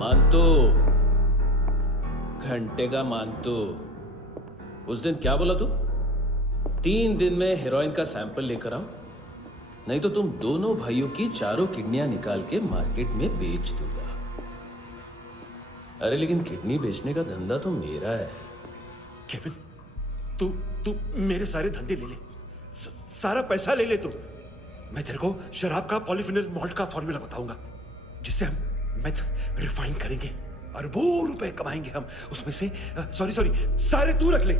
मानतो, घंटे का मानतो। उस दिन क्या बोला तू? 3 दिन में हेरोइन का सैंपल लेकर आओ, नहीं तो तुम दोनों भाइयों की चारों किडनियां निकाल के मार्केट में बेच दूंगा। अरे लेकिन किडनी बेचने का धंधा तो मेरा है। केविन, तू मेरे सारे धंधे ले ले, सारा पैसा ले ले तू। मैं तेरे को शराब का पॉलीफिनल मॉल्ट का फॉर्मूला बताऊंगा, जिससे हम मेथ रिफाइन करेंगे, अरबों रुपए कमाएंगे हम उसमें से। सॉरी सारे तू रख ले।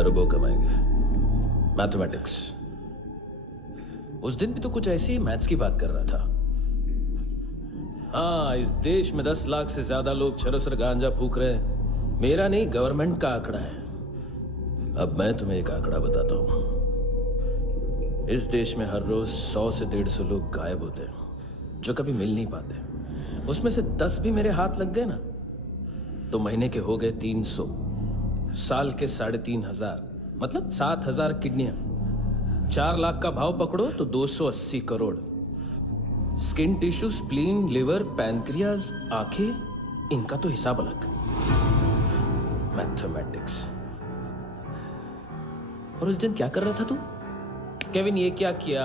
अरबों कमाएंगे, मैथमेटिक्स। उस दिन भी तो कुछ ऐसी मैथ्स की बात कर रहा था। हाँ, इस देश में 10 लाख से ज्यादा लोग चरस और गांजा फूक रहे हैं। मेरा नहीं, गवर्नमेंट का आंकड़ा है। अब मैं तुम्हें एक आंकड़ा बताता हूं। इस देश में हर रोज 100 से 150 लोग गायब होते हैं, जो कभी मिल नहीं पाते। उसमें से 10 भी मेरे हाथ लग गए ना, तो महीने के हो गए 300, साल के 3500, मतलब 7000 किडनियां। 4 लाख का भाव पकड़ो तो 280 crore. Skin tissue, spleen, liver, pancreas, आंखें, इनका तो हिसाब अलग। मैथमेटिक्स। और उस दिन क्या कर रहा था तू? केविन ये क्या किया,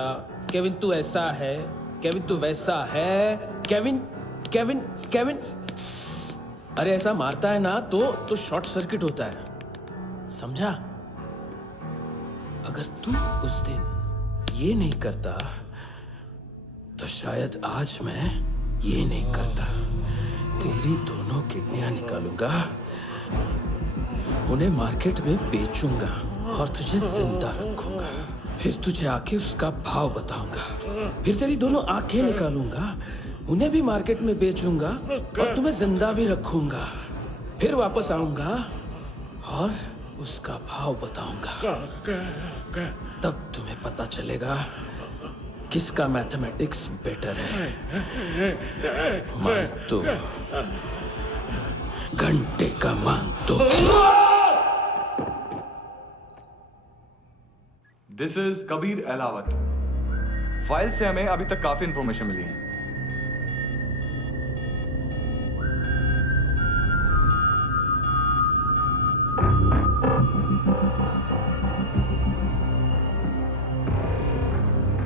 केविन तू ऐसा है, केविन तू वैसा है, केविन केविन केविन। अरे ऐसा मारता है ना तो शॉर्ट सर्किट होता है, समझा? अगर तू उस दिन ये नहीं करता तो शायद आज मैं ये नहीं करता। तेरी दोनों किडनियां निकालूंगा, उन्हें मार्केट में बेचूंगा और तुझे जिंदा रखूंगा। फिर तुझे आके उसका भाव बताऊंगा। फिर तेरी दोनों आंखें निकालूंगा, उन्हें भी मार्केट में बेचूंगा और तुम्हें जिंदा भी रखूंगा। फिर वापस आऊंगा और उसका भाव बताऊंगा। तब तुम्हें पता चलेगा किसका मैथमेटिक्स बेटर है। मानतो, घंटे का मानतो। This is Kabir Ahlawat. File से हमें अभी तक काफी इंफॉर्मेशन मिली है।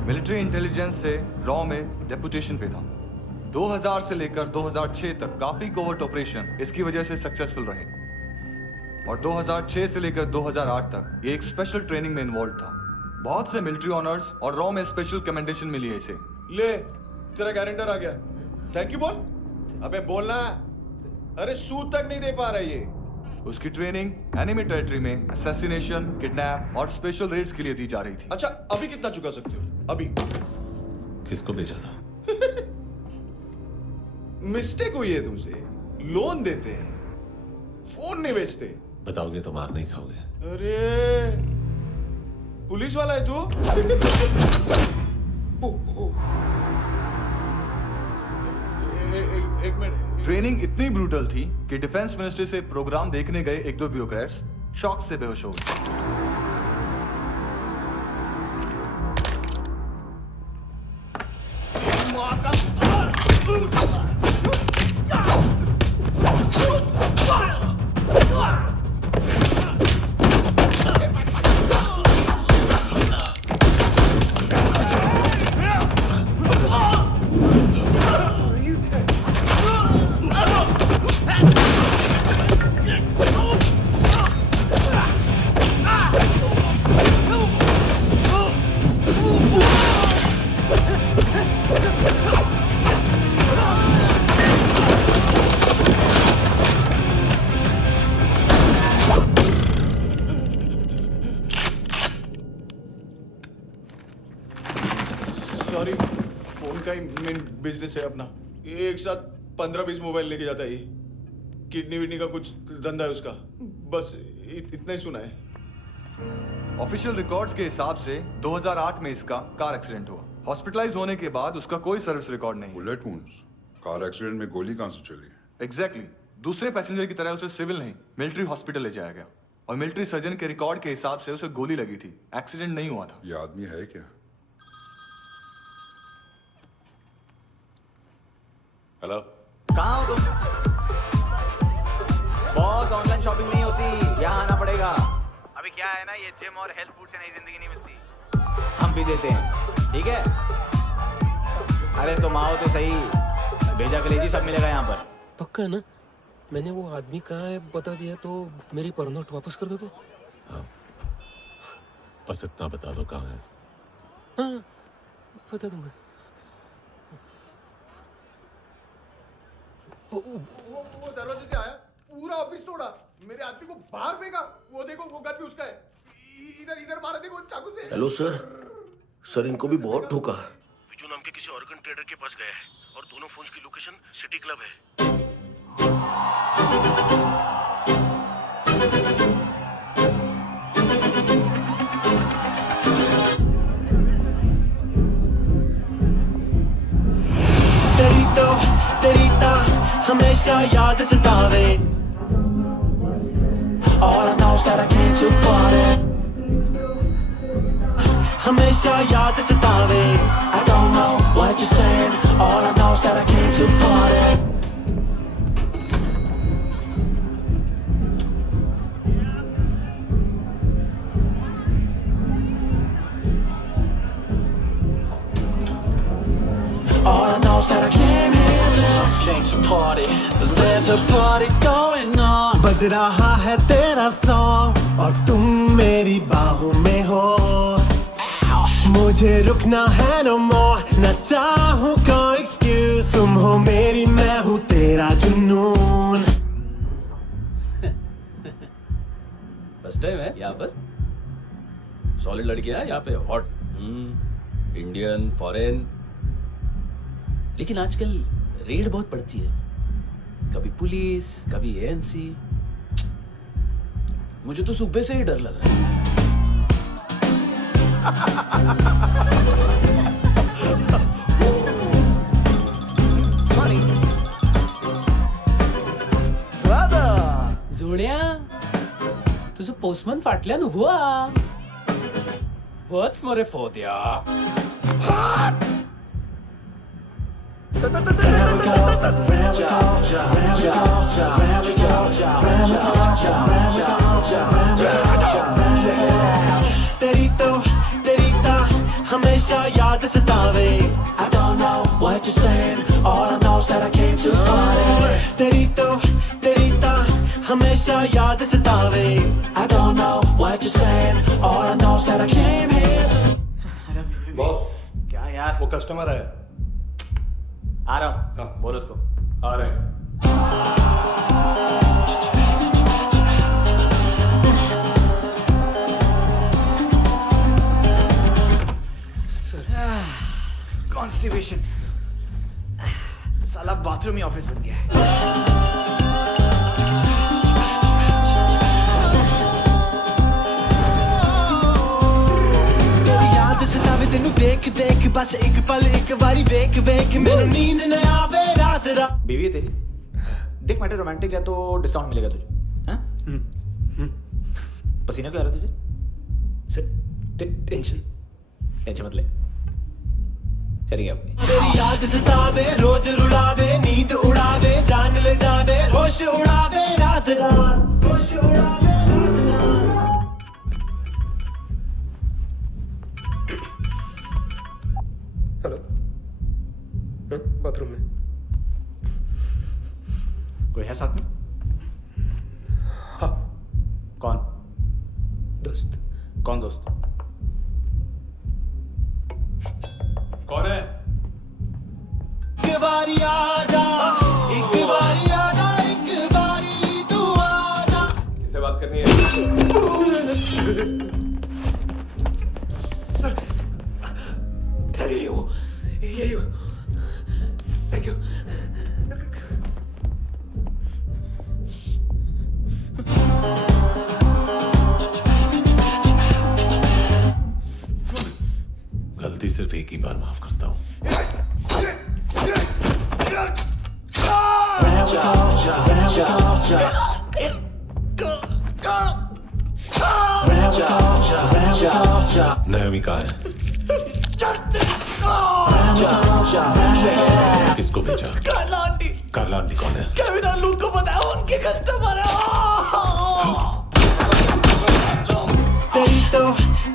मिलिट्री इंटेलिजेंस से रॉ में डेपुटेशन पे था। 2000 से लेकर 2006 तक काफी कोवर्ट ऑपरेशन इसकी वजह से सक्सेसफुल रहे, और 2006 से लेकर 2008 तक ये एक स्पेशल ट्रेनिंग में इन्वॉल्व था। बहुत से मिलिट्री ऑनर्स और रॉ में स्पेशल कमेंडेशन मिली है इसे। ले, तेरा गारंटर आ गया। थैंक यू बोल। अबे बोलना। अरे सूद तक नहीं दे पा रहा ये। उसकी ट्रेनिंग एनिमी टेरिटरी में असैसिनेशन, किडनैप और स्पेशल रेड्स के लिए दी जा रही थी। अच्छा, अभी कितना चुका सकते हो? अभी किसको भेजा था? मिस्टेक हुई है तुमसे। लोन देते हैं, फोन नहीं बेचते। बताओगे तो मार नहीं खाओगे। अरे पुलिस वाला है तू? एक मिनट। ट्रेनिंग इतनी ब्रूटल थी कि डिफेंस मिनिस्ट्री से प्रोग्राम देखने गए एक दो ब्यूरोक्रेट्स शॉक से बेहोश हो गए। सॉरी, फोन का ही मेन बिजनेस है अपना। एक साथ 15-20 मोबाइल लेके जाता है ये। किडनी विडनी का कुछ धंधा है उसका। बस इतना ही सुना है। ऑफिशियल रिकॉर्ड्स के हिसाब से 2008 में इसका कार एक्सीडेंट हुआ। हॉस्पिटलाइज होने के बाद उसका कोई सर्विस रिकॉर्ड नहीं। Bullet wounds. कार एक्सीडेंट में गोली कहां से चली? एग्जैक्टली। दूसरे पैसेंजर की तरह उसे सिविल नहीं, मिलिट्री हॉस्पिटल ले जाया गया और मिलिट्री सर्जन के रिकॉर्ड के हिसाब से उसे गोली लगी थी। एक्सीडेंट नहीं हुआ था। ये आदमी है क्या? हेलो, कहाँ हो तुम? बॉस, ऑनलाइन शॉपिंग नहीं होती, यहाँ आना पड़ेगा। अभी क्या है ना, ये जिम और हेल्थ फूड से नई जिंदगी नहीं मिलती। हम भी देते हैं, ठीक है? अरे तुम आओ तो सही, भेजा कलेजी सब मिलेगा यहाँ पर। पक्का ना? मैंने वो आदमी कहाँ है बता दिया तो मेरी पर नोट वापस कर दोगे? हाँ, बस इतना बता दो कहाँ है। हाँ, बता दूंगा। वो दरवाजे से आया, पूरा ऑफिस तोड़ा, मेरे आदमी को बाहर फेंका। वो देखो, वो गन भी उसका है। इधर मारा, देखो चाकू से। हेलो सर, सर इनको भी बहुत ठोका। विजू नाम के किसी ऑर्गन ट्रेडर के पास गया है और दोनों फोन्स की लोकेशन सिटी क्लब है। तेरी ता हमेशा याद सतावे। All I know is that I came to party. हमेशा याद सतावे। I don't know what you're saying. All I know is that I came to party. All I know is that I came to party. There's a party going on. बज रहा है तेरा song और तुम मेरी बाहों में हो। मुझे रुकना है no more, न चाहूँ कोई excuse। तुम हो मेरी, मैं हूँ तेरा जुनून। फर्स्ट टाइम है यहाँ पर? सॉलिड लड़कियां हैं यहाँ पे, हॉट इंडियन, फॉरेन। लेकिन आजकल रेड बहुत पड़ती है, कभी पुलिस, कभी एएनसी। मुझे तो सुबह से ही डर लग रहा है। सॉरी जोड्या, तुझं पोस्टमन फाटल्यान उभा। वच मरे फोद्या। तेरी ता हमेशा याद सतावे। I don't know what you're saying. All I know is that I came to party. तेरी ता हमेशा याद सतावे। I don't know what you're saying. All I know is that I came here to... boss, क्या यार? वो customer है। आ रहा हूँ। बोल उसको। आ रहे हैं। बाथरूम ही ऑफिस बन गया है। सतावे तेनू देख देख बस एक पल एक बारी वेख वेख मेनू नींद न आवे रात रात। बीवी है तेरी? देख मैटर रोमांटिक है तो डिस्काउंट मिलेगा तुझे। हाँ? पसीना क्यों आ रहा है तुझे? सर टेंशन मत ले, चली गया अपनी। तेरी याद सतावे रोज रुलावे नींद उड़ावे जान ले जावे होश उड़ावे रात रात होश उड़ावे। हेलो, बाथरूम में कोई है साथ में? हाँ। कौन? दोस्त। कौन दोस्त? कौन है? एक बारी आजा, एक बारी आजा, एक बारी तू आजा। किससे बात करनी है? सर यही हो थैंक यू। गलती सिर्फ एक ही बार माफ करता हूं। नायोमी कहाँ है? किसको भेजा? कार्ला आंटी। कार्ला आंटी कौन है? केविन और लूक को बताया उनके कस्टमर है।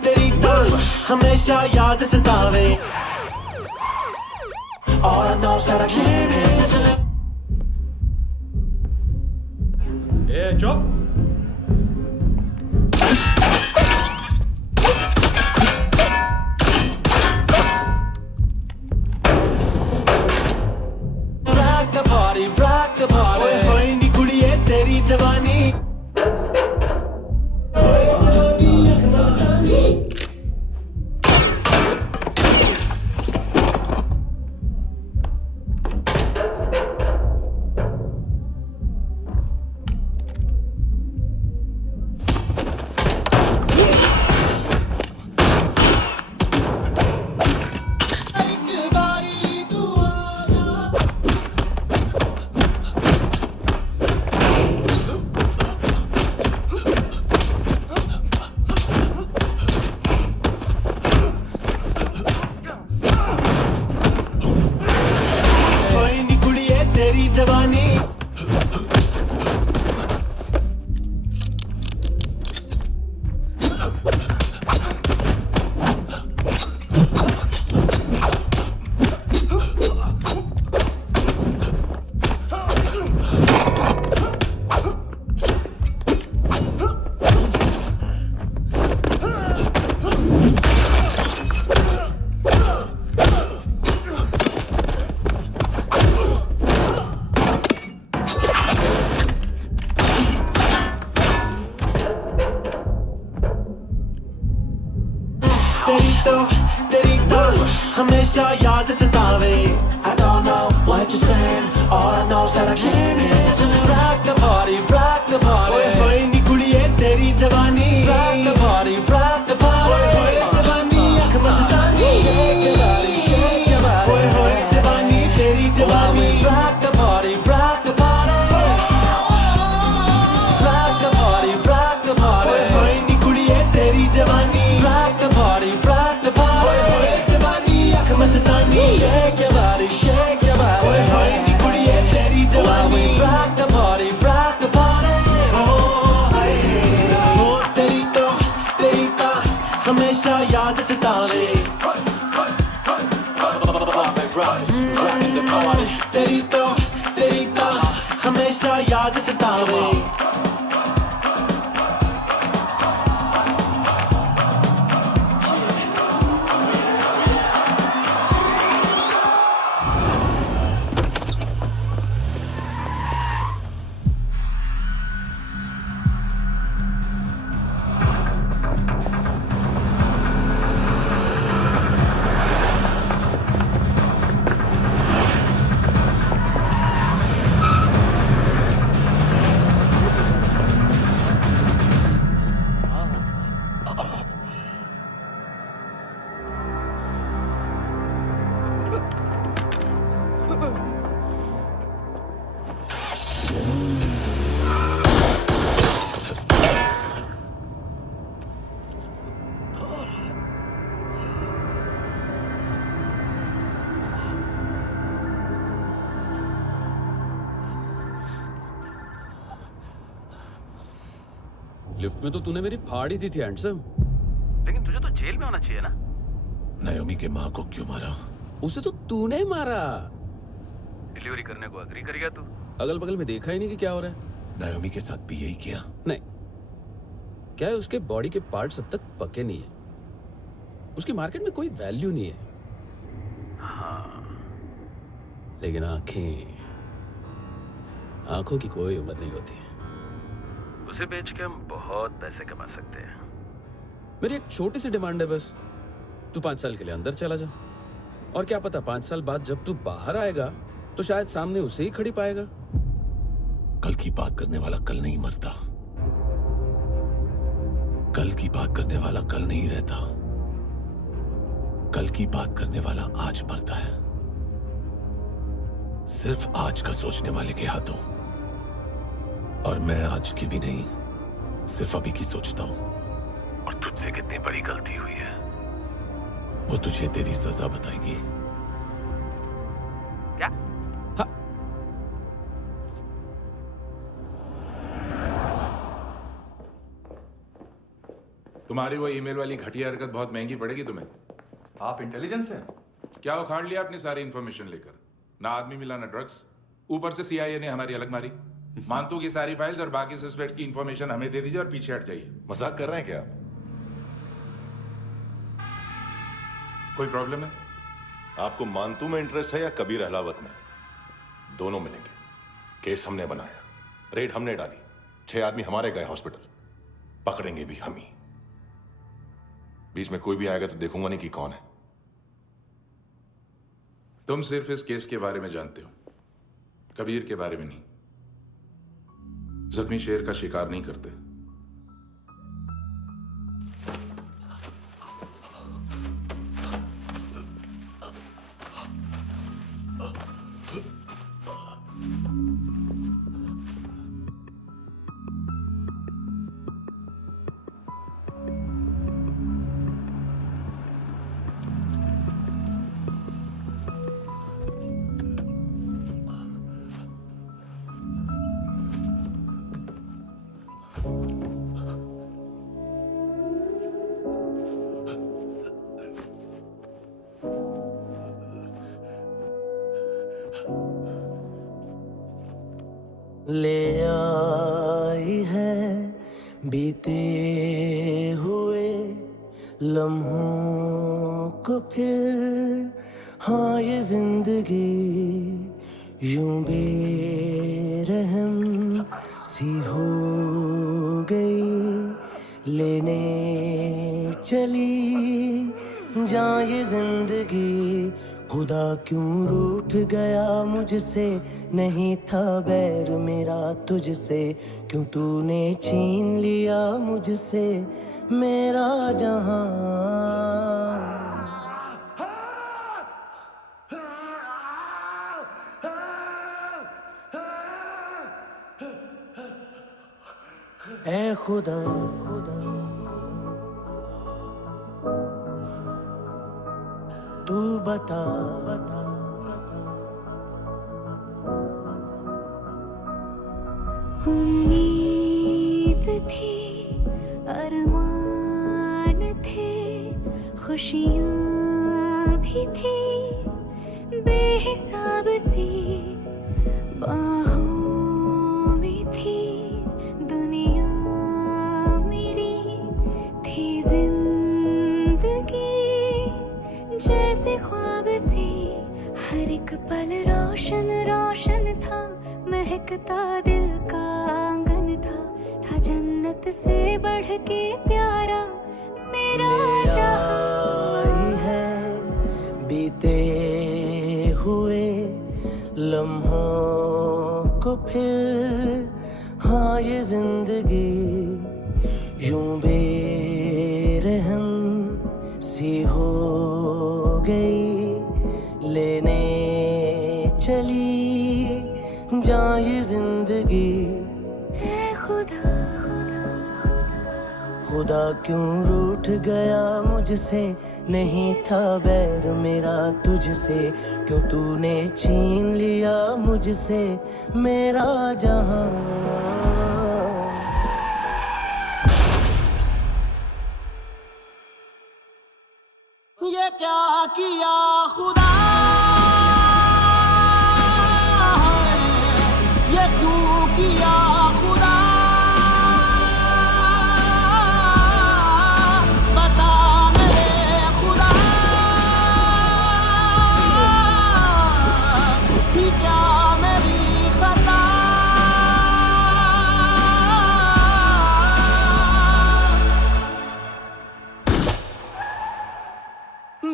तेरी तो हमेशा याद सतावे। All I know is that I can't handle it. ए चुप। rock the party। ओए होए नी कुड़िए तेरी जवानी। जवानी तेरी तो हमेशा याद सतावे। I don't know what you're saying, all I know is that I can't handle it। Rock the party, rock the party। ओए होए नी कुड़िए तेरी जवानी। Rock the party, rock the party। ओए होए जवानी अख मस्तानी। Shake your body, shake your body। ओए होए जवानी तेरी जवानी। Rock the party, rock the party। Rock the party, rock the party। ओए होए नी कुड़िए तेरी जवानी। Rock the party, rock the party। ओए होए जवानी अख मस्तानी। Shake your body, shake your body। ओए होए नी कुड़िए तेरी जवानी। Rock the party, rock the party। ओ तेरी तो हमेशा याद सतावे। तेरी तो हमेशा याद सतावे। लिफ्ट में तो तूने मेरी फाड़ ही दी थी हैंडसम। लेकिन तुझे तो जेल में होना चाहिए ना। नायोमी के माँ को क्यों मारा? उसे तो तूने मारा। डिलीवरी करने को अग्री कर गया तू। अगल बगल में देखा ही नहीं कि क्या हो रहा है। नायोमी के साथ भी यही किया? नहीं, क्या है उसके बॉडी के पार्ट्स अब तक पके नहीं है, उसकी मार्केट में कोई वैल्यू नहीं है। हाँ, लेकिन आंखों की कोई उम्र नहीं होती है। उसे बेच के हम बहुत पैसे कमा सकते हैं। मेरी एक छोटी सी डिमांड है बस, तू 5 साल के लिए अंदर चला जा, और क्या पता 5 साल बाद जब तू बाहर आएगा तो शायद सामने उसे ही खड़ी पाएगा। कल की बात करने वाला कल नहीं मरता, कल की बात करने वाला कल नहीं रहता, कल की बात करने वाला आज मरता है। सिर्फ आज का सोचने वाले के हाथों। और मैं आज की भी नहीं, सिर्फ अभी की सोचता हूं। और तुझसे कितनी बड़ी गलती हुई है वो तुझे तेरी सजा बताएगी। क्या? हाँ। तुम्हारी वो ईमेल वाली घटिया हरकत बहुत महंगी पड़ेगी तुम्हें। आप इंटेलिजेंस हैं? क्या उखाड़ लिया अपनी सारी इंफॉर्मेशन लेकर? ना आदमी मिला ना ड्रग्स, ऊपर से CIA ने हमारी अलग मारी। मानतू की सारी फाइल्स और बाकी सस्पेक्ट की इंफॉर्मेशन हमें दे दीजिए और पीछे हट जाइए। मजाक कर रहे हैं क्या आप? कोई प्रॉब्लम है? आपको मानतू में इंटरेस्ट है या कबीर अहलावत में? दोनों मिलेंगे। केस हमने बनाया, रेड हमने डाली, 6 आदमी हमारे गए हॉस्पिटल, पकड़ेंगे भी हम ही। बीच में कोई भी आएगा तो देखूंगा नहीं कि कौन है। तुम सिर्फ इस केस के बारे में जानते हो, कबीर के बारे में नहीं। जख्मी शेर का शिकार नहीं करते। ले आई है बीते हुए लम्हों को फिर, हाँ ये जिंदगी यूं बेरहम सी हो गई, लेने चली जा ये जिंदगी। खुदा क्यों रूठ गया मुझसे, नहीं था बैर मेरा तुझसे, क्यों तूने छीन लिया मुझसे मेरा जहां। ऐ खुदा तू बता उम्मीद थी, अरमान थे, खुशियाँ भी थी बेहिसाब सी, बाहों में थी दुनिया मेरी, थी जिंदगी जैसे ख्वाब से, हर एक पल रोशन रोशन था, महकता दिल का आंगन था जन्नत से बढ़ के प्यारा मेरा जहां। है बीते हुए लम्हों को फिर, हाँ ये जिंदगी यूं बेरहम सी हो गई, लेने चली जा ये जिंदगी। ऐ खुदा खुदा क्यों रूठ गया मुझसे, नहीं था बैर मेरा तुझसे, क्यों तूने छीन लिया मुझसे मेरा जहां। ये क्या किया खुदा, ये क्यों किया खुदा, बता मेरे खुदा, थी क्या मेरी खता,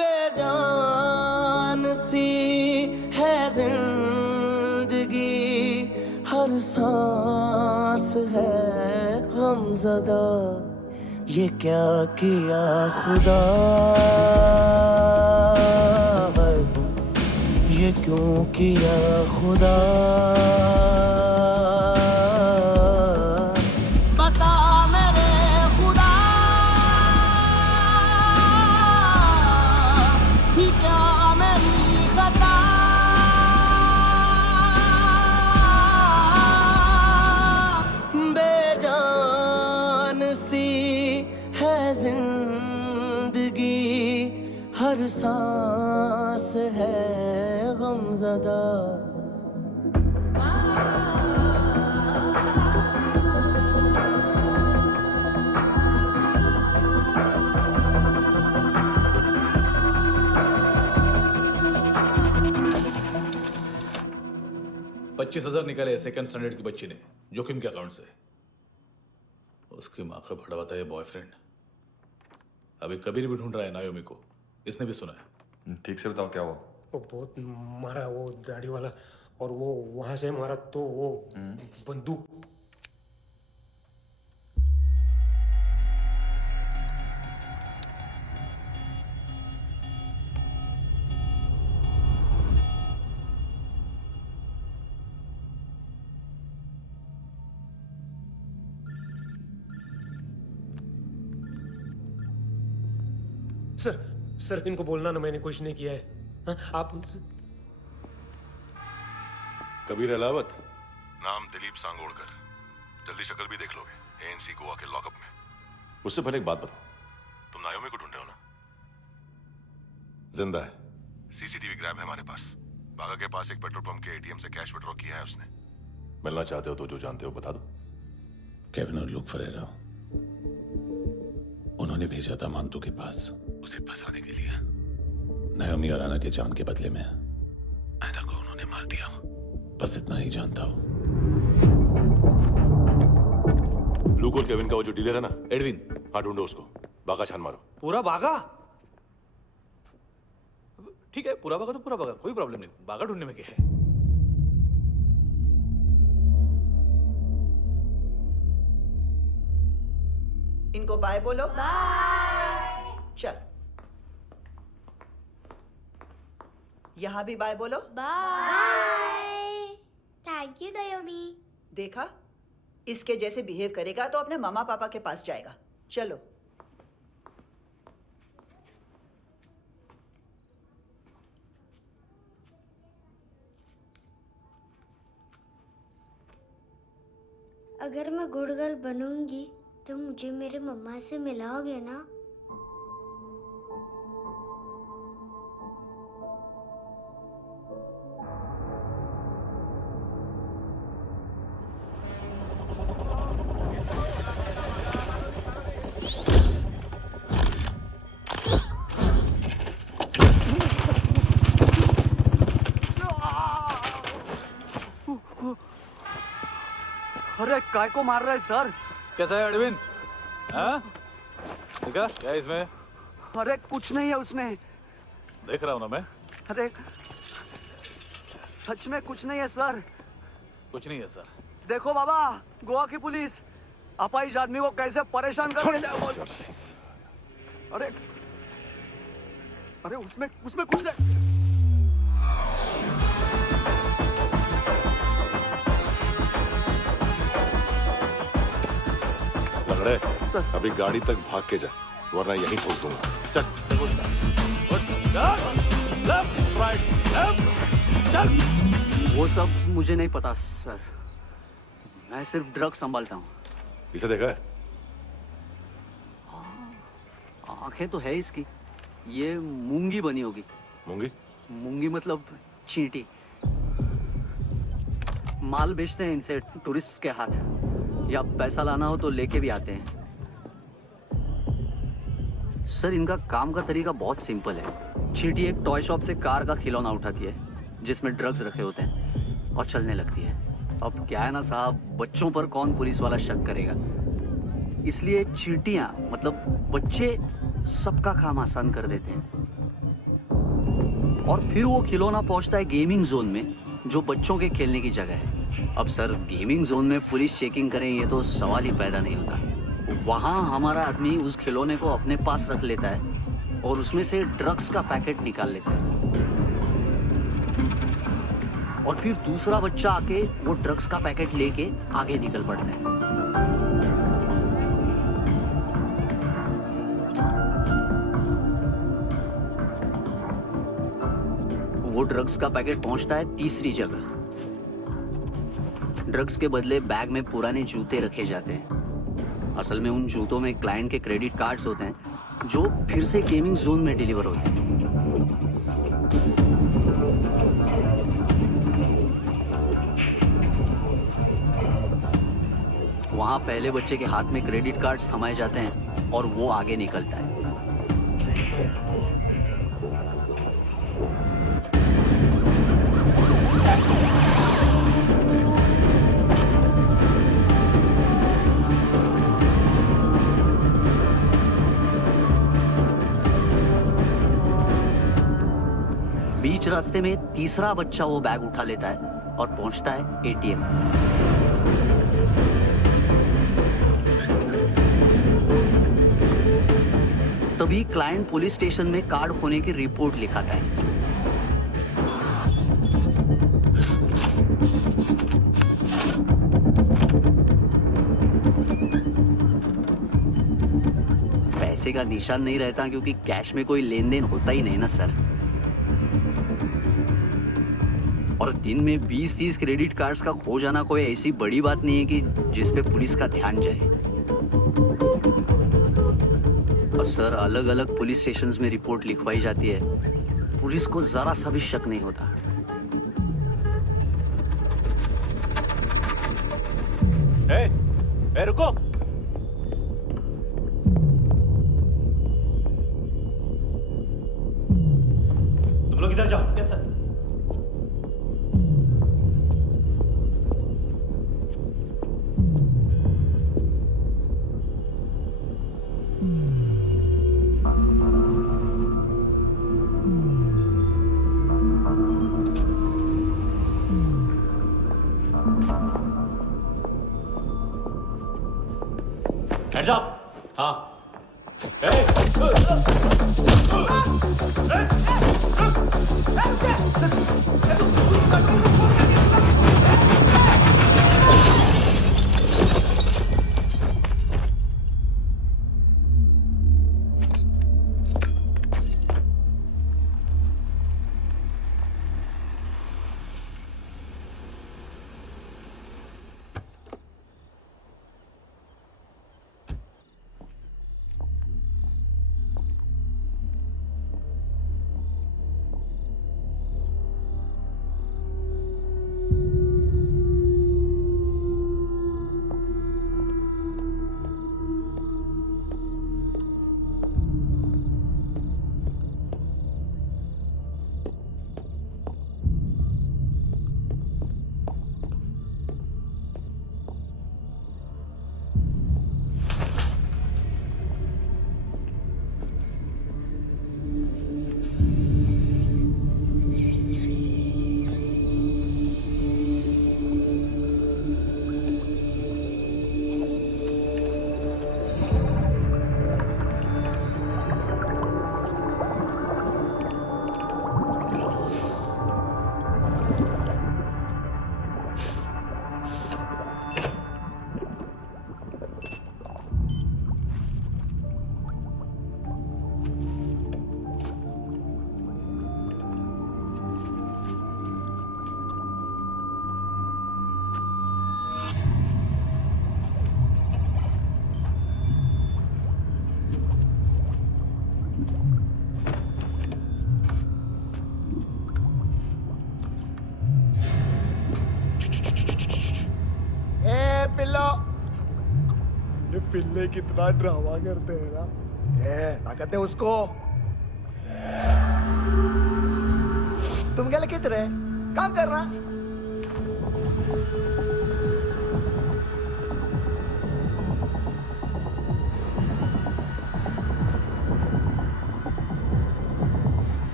बेजान सी है जिंदगी, हर सांस है गमज़दा, ये क्या किया खुदा, ये क्यों किया खुदा, बता मेरे खुदा, थी क्या मेरी खता, बेजान सी है जिंदगी, हर सांस है गमज़दा। $25,000 निकाले सेकंड स्टैंडर्ड की बच्ची ने जोखिम के अकाउंट से। उसकी माँ का भड़वाता है बॉयफ्रेंड। अभी कबीर भी ढूंढ रहा है नायोमी को, इसने भी सुना है। ठीक से बताओ क्या हुआ। वो बहुत मारा, वो दाढ़ी वाला, और वो वहां से मारा तो वो बंदूक। सर इनको बोलना ना मैंने कुछ नहीं किया है। हाँ, आप उनसे। कबीर अलावत, नाम दिलीप सांगोड़कर। जल्दी शक्ल भी देख लोगे एएनसी गोवा के लॉकअप में। मुझसे पहले एक बात बताओ, तुम नायोमी को ढूंढ रहे हो ना? जिंदा है, सीसीटीवी ग्रैब है हमारे पास। बागा के पास एक पेट्रोल पंप के एटीएम से कैश विड्रॉ किया है उसने। मिलना चाहते हो तो जो जानते हो बता दो। केविन और लुक फरेरा, उन्होंने भेजा था मांतू के पास उसे फंसाने के लिए। नायोमी अराना के जान के बदले में एना को उन्होंने मार दिया। बस इतना ही जानता हूं। लुक और केविन का वो जो डीलर है ना, एडविन, हाँ ढूंढो उसको। बागा छान मारो। पूरा बागा? ठीक है, पूरा बागा तो पूरा बागा, कोई प्रॉब्लम नहीं। बागा ढूंढने में क्या है? इनको बाय बोलो। बाय। चल, यहां भी बाय बोलो। बाय। Thank you नायोमी। देखा, इसके जैसे बिहेव करेगा तो अपने मामा पापा के पास जाएगा। चलो। अगर मैं गुड गर्ल बनूंगी तो मुझे मेरे मम्मा से मिलाओगे ना? अरे काय को मार रहा है सर? कैसा है एडविन? हाँ? देखा क्या इसमें? अरे कुछ नहीं है उसमें। देख रहा हूँ ना मैं। अरे सच में कुछ नहीं है सर। कुछ नहीं है सर। देखो बाबा, गोवा की पुलिस अपाहिज आदमी को कैसे परेशान कर रही है। अरे अरे उसमें कुछ नहीं। लंगड़े, अभी गाड़ी तक भाग के जा, वरना यहीं ठोक दूंगा। चल। वो सब मुझे नहीं पता सर, मैं सिर्फ ड्रग संभालता हूँ। इसे देखा है? आंखें तो है इसकी, ये मूंगी बनी होगी। मूंगी? मूंगी मतलब चींटी। माल बेचते हैं इनसे टूरिस्ट के हाथ, या पैसा लाना हो तो लेके भी आते हैं। सर इनका काम का तरीका बहुत सिंपल है। चींटी एक टॉय शॉप से कार का खिलौना उठाती है जिसमें ड्रग्स रखे होते हैं और चलने लगती है। अब क्या है ना साहब, बच्चों पर कौन पुलिस वाला शक करेगा, इसलिए चींटियां मतलब बच्चे सबका काम आसान कर देते हैं। और फिर वो खिलौना पहुंचता है गेमिंग जोन में, जो बच्चों के खेलने की जगह है। अब सर गेमिंग जोन में पुलिस चेकिंग करें ये तो सवाल ही पैदा नहीं होता। वहाँ हमारा आदमी उस खिलौने को अपने पास रख लेता है और उसमें से ड्रग्स का पैकेट निकाल लेता है, और फिर दूसरा बच्चा आके वो ड्रग्स का पैकेट लेके आगे निकल पड़ता है। वो ड्रग्स का पैकेट पहुंचता है तीसरी जगह। ड्रग्स के बदले बैग में पुराने जूते रखे जाते हैं। असल में उन जूतों में क्लाइंट के क्रेडिट कार्ड्स होते हैं जो फिर से गेमिंग जोन में डिलीवर होते हैं। वहां पहले बच्चे के हाथ में क्रेडिट कार्ड्स थमाए जाते हैं और वो आगे निकलता है। बीच रास्ते में तीसरा बच्चा वो बैग उठा लेता है और पहुंचता है एटीएम। तभी क्लाइंट पुलिस स्टेशन में कार्ड खोने की रिपोर्ट लिखाता है। पैसे का निशान नहीं रहता क्योंकि कैश में कोई लेन देन होता ही नहीं ना सर। और दिन में 20-30 क्रेडिट कार्ड्स का खो जाना कोई ऐसी बड़ी बात नहीं है कि जिस पे पुलिस का ध्यान जाए। और सर अलग अलग पुलिस स्टेशंस में रिपोर्ट लिखवाई जाती है, पुलिस को जरा सा भी शक नहीं होता। ए, रुको। तुम लोग इधर जाओ। Yes sir. Hands up! हाँ। पिल्लो। ये पिल्ले कितना ड्रामा करते हैं ना। ये ताकत है उसको। तुम क्या किधर है? काम कर रहा।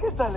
¿Qué tal?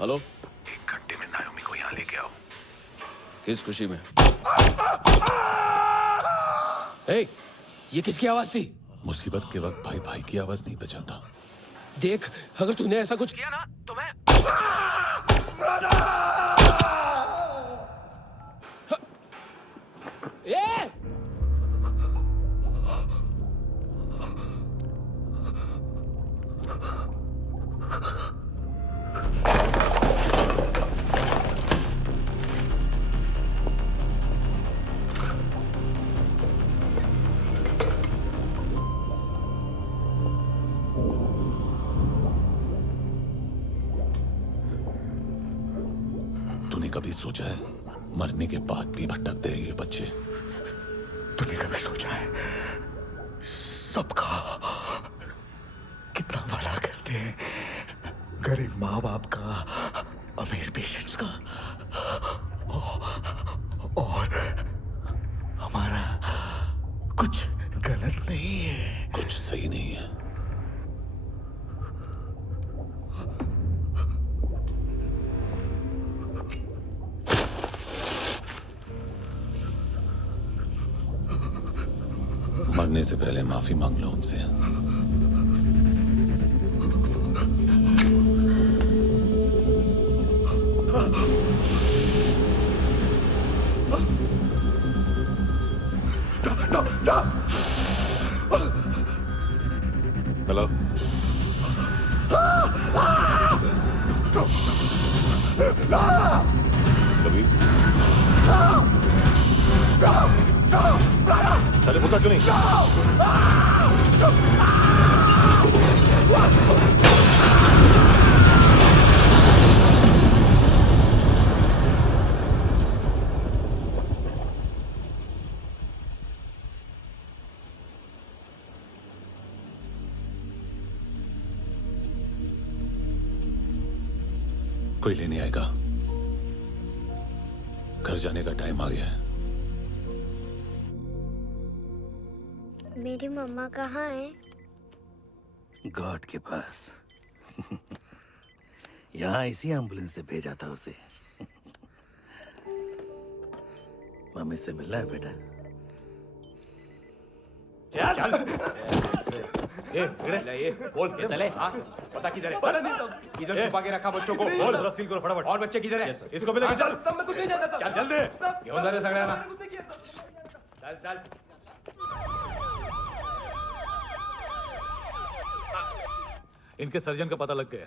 हेलो, 1 घंटे में नायोमी को यहाँ लेके आओ। किस खुशी में? हे, ये किसकी आवाज थी? मुसीबत के वक्त भाई भाई की आवाज नहीं पहचानता। देख, अगर तूने ऐसा कुछ किया ना तो मैं ए! तूने कभी सोचा है मरने के बाद भी भटकते हैं ये बच्चे? तूने कभी सोचा है सबका कितना भला करते हैं? गरीब माँ बाप का, अमीर पेशेंट्स का, और हमारा कुछ गलत नहीं है। कुछ सही नहीं है। मरने से पहले माफी मांग लो उनसे। हेलो, कबीर, चले पुता क्यों नहीं? कोई लेने आएगा? घर जाने का टाइम आ गया है। मेरी मम्मा कहाँ है? गॉड के पास। यहाँ इसी एम्बुलेंस से भेजा था उसे। मम्मी से मिलना है बेटा। चल ये बोल ये चले। हाँ पता किधर है? पता नहीं सब। इधर छुपा के रखा बच्चों को। बोल जरा सील करो फटाफट। और बच्चे किधर है? इसको भी लेके चल। सब में कुछ नहीं जानता सब। चल जल्दी। घेऊन जा रे सगळ्यांना। चल चल। इनके सर्जन का पता लग गया।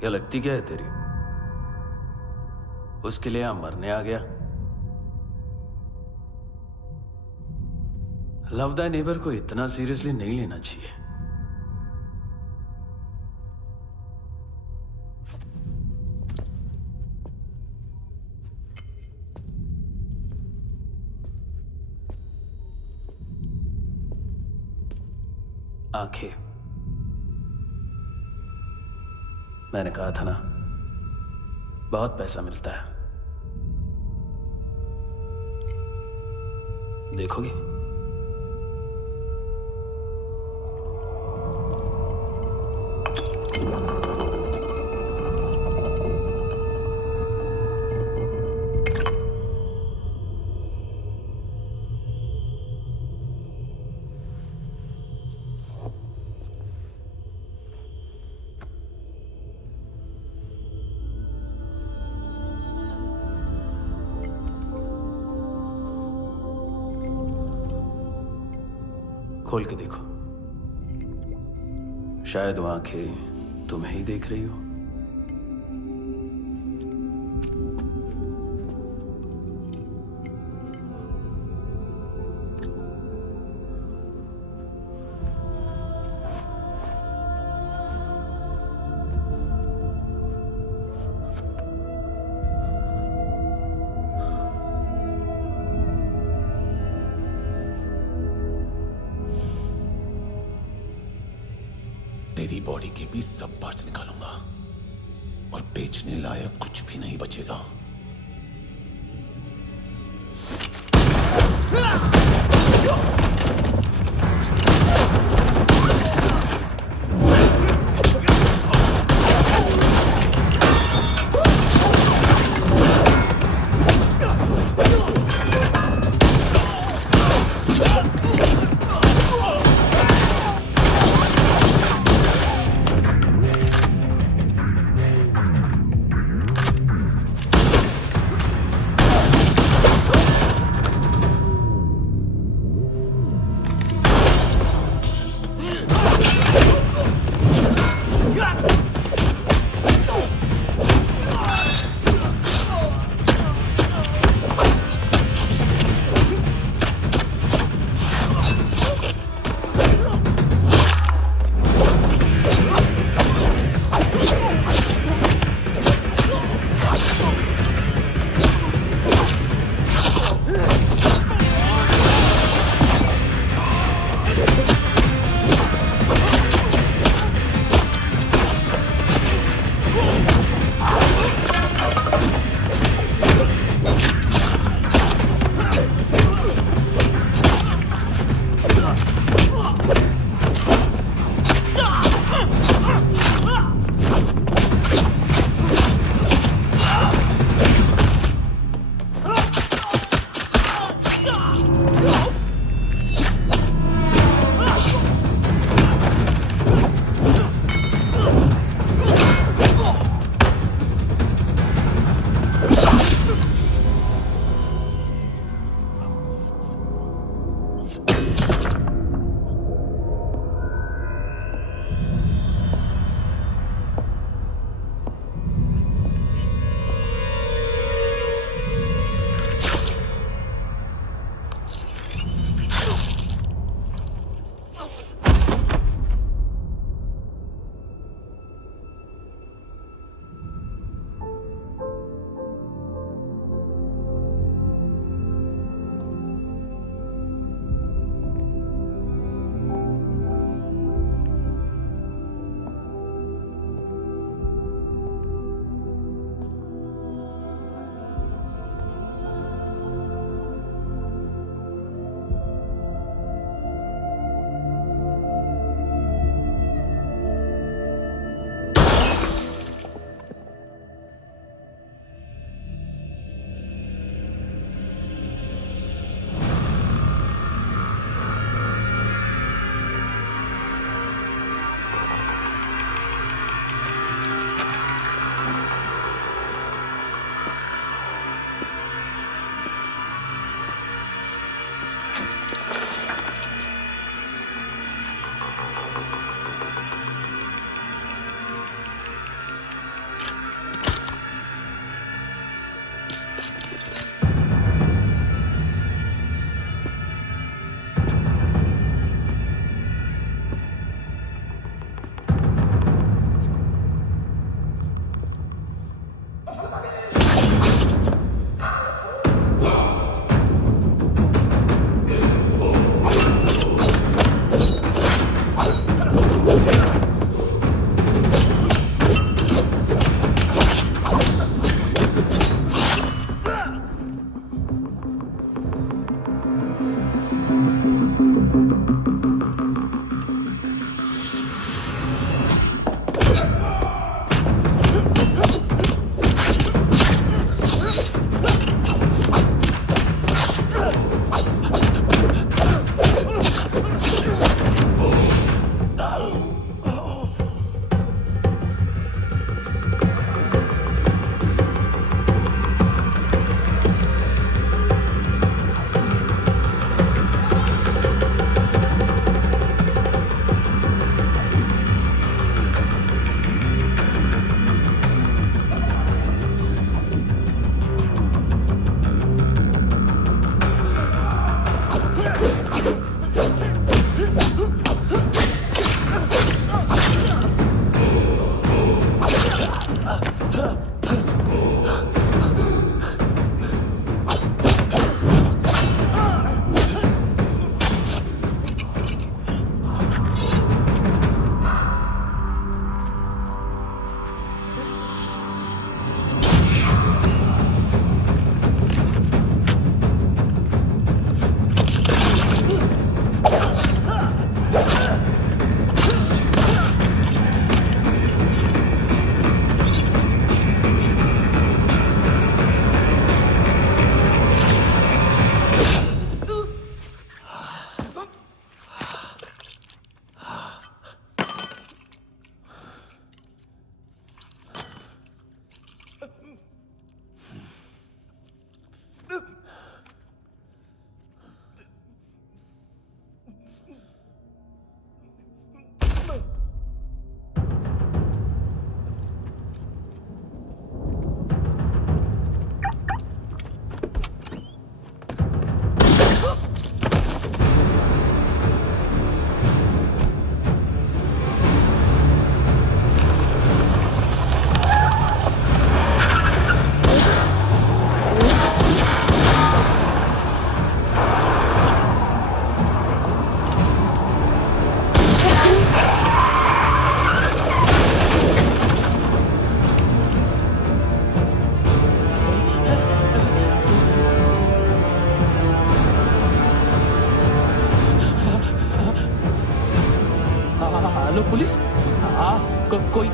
क्या लगती क्या है तेरी? उसके लिए यहां मरने आ गया? लव द नेबर को इतना सीरियसली नहीं लेना चाहिए। आंखें, मैंने कहा था ना, बहुत पैसा मिलता है। देखोगे? खोल के देखो, शायद वो आंखें तुम्हें ही देख रही हो। तेरी बॉडी के भी सब पार्ट्स निकालूंगा और बेचने लायक कुछ भी नहीं बचेगा।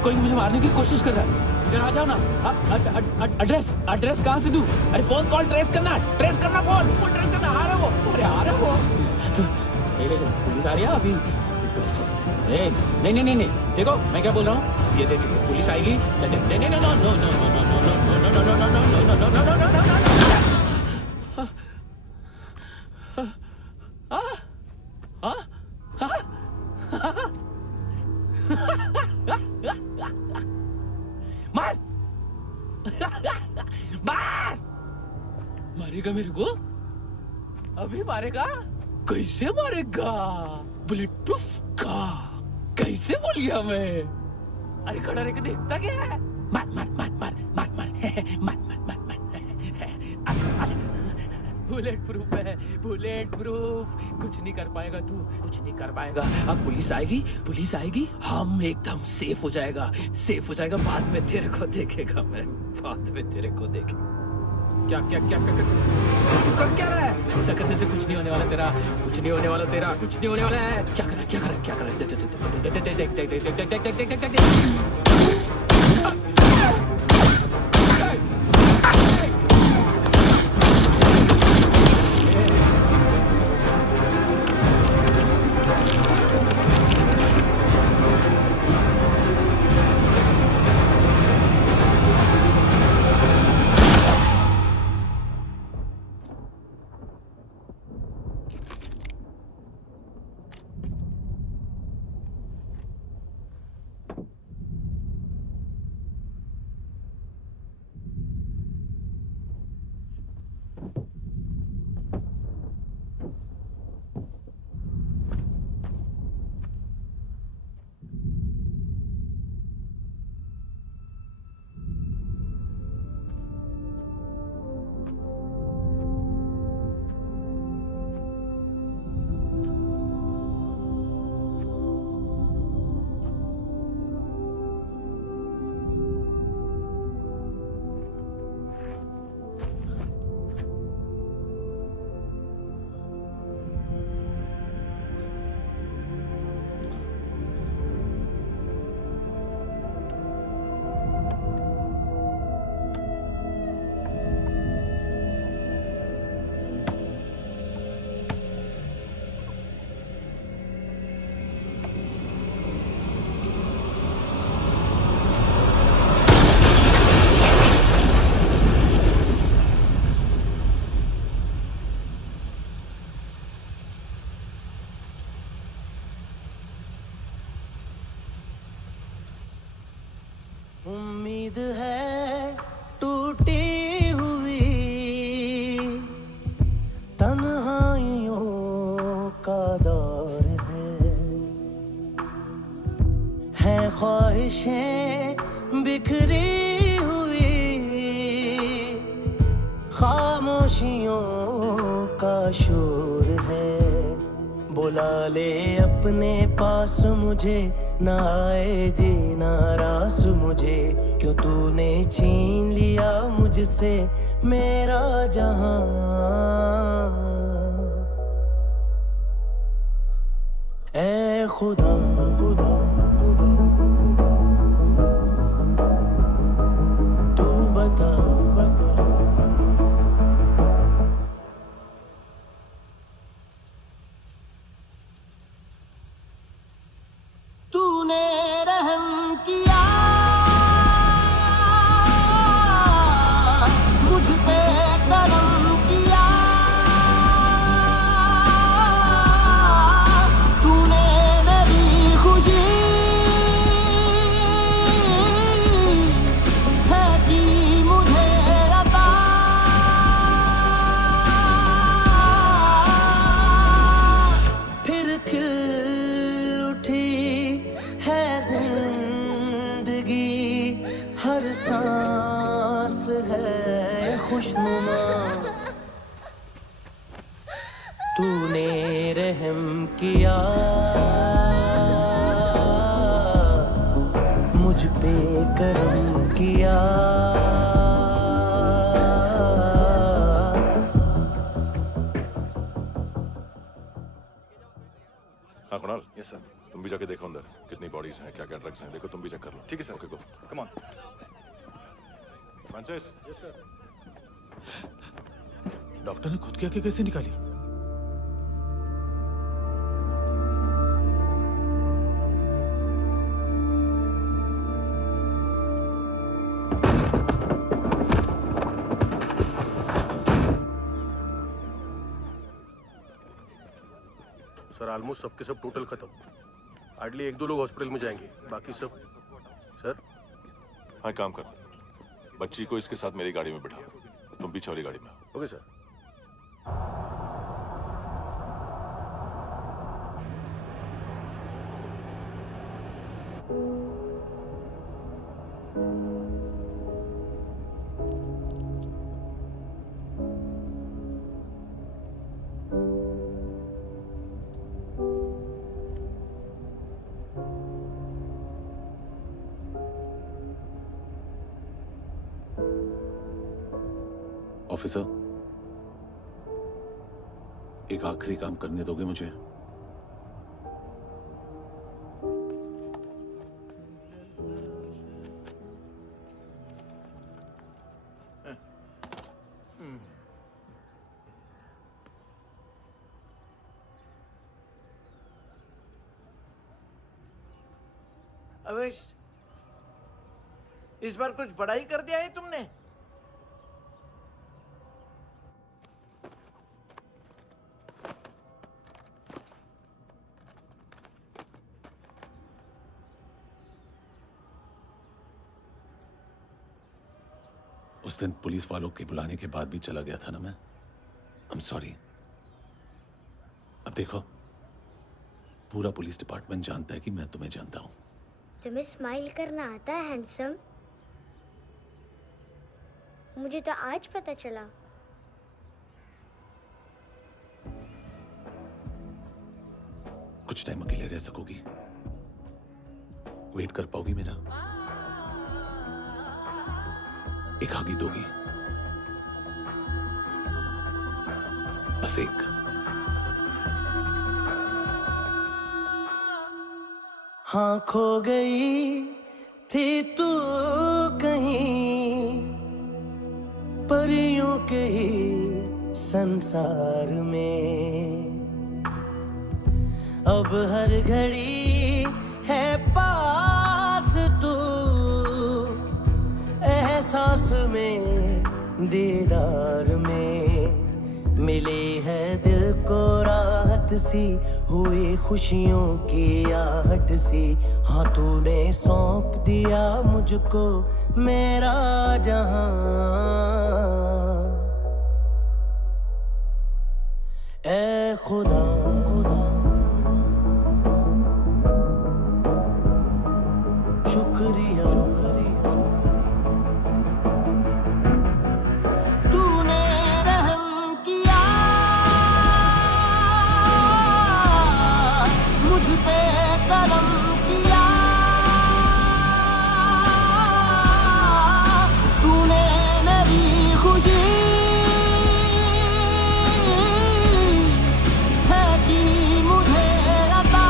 कोई मुझे मारने की कोशिश कर रहा है। इधर आ जाओ ना। एड्रेस कहाँ से दूं? अरे फोन कॉल ट्रेस करना फोन ट्रेस करना। आ रहा वो, अरे आ रहा वो। पुलिस आ रही है अभी। नहीं, देखो मैं क्या बोल रहा हूँ, ये देखो पुलिस आएगी। मारेगा मेरे को? अभी मारेगा? कैसे मारेगा? बुलेट प्रूफ का कैसे बोल गया मैं? अरे खड़ा रह के देखता क्या है? मार बुलेट प्रूफ है, बुलेट प्रूफ। कुछ नहीं कर पाएगा तू, कुछ नहीं कर पाएगा। अब पुलिस आएगी, हम एकदम सेफ हो जाएगा। बाद में तेरे को देखेगा मैं, क्या कर क्या रहा है? ऐसा करने से कुछ नहीं होने वाला तेरा, कुछ नहीं होने वाला है। क्या कर रहा है? देख। उम्मीद है टूटी हुई तन्हाइयों का दौर है ख्वाहिशें बिखरी हुई खामोशियों का शोर है। बुला ले अपने पास मुझे, ना आए जी नाराज मुझे, क्यों तूने छीन लिया मुझसे मेरा जहां। ऐ खुदा तू बता तूने रहम किया मुझ पे, करम किया तूने मेरी खुशी है कि मुझे अता। फिर खिल उठी है जिंदगी, हर सांस है खुशनुमा। तूने रहम किया मुझ पे, करम किया। हाँ कुणाल, यस सर। तुम भी भी जाके देखो अंदर कितनी बॉडीज हैं, क्या क्या ड्रग्स हैं, देखो तुम भी चेक कर लो। ठीक है sir. Okay go. Come on. Francis. Yes sir. Doctor ने खुद की आंखें कैसे निकाली? सर ऑलमोस्ट सबके सब टोटल खत्म। हार्डली 1-2 लोग हॉस्पिटल में जाएंगे, बाकी सब। सर हाँ काम कर, बच्ची को इसके साथ मेरी गाड़ी में बिठा, तुम पीछे वाली गाड़ी में। Okay sir. ऑफिसर, एक आखिरी काम करने दोगे मुझे? अवेश, इस बार कुछ बड़ा ही कर दिया है तुमने। उस दिन पुलिस वालों के बुलाने के बाद भी चला गया था ना मैं। I am sorry. अब देखो, पूरा पुलिस डिपार्टमेंट जानता है कि मैं तुम्हें जानता हूं। तुम्हें स्माइल करना आता है हैंडसम? मुझे तो आज पता चला। कुछ टाइम अकेले रह सकोगी? वेट कर पाओगी मेरा? एक आगे दोगी? बस एक। हाँ खो गई थी तू कहीं परियों के ही संसार में, अब हर घड़ी है पास तू, एहसास में दीदार में, मिली है दिल को राहत सी, हुई खुशियों की आहट सी। हाँ तूने सौंप दिया मुझको मेरा जहां, ए खुदा शुक्रिया तूने रहम किया मुझ पे, करम किया तूने, मेरी खुशी है कि मुझे अता,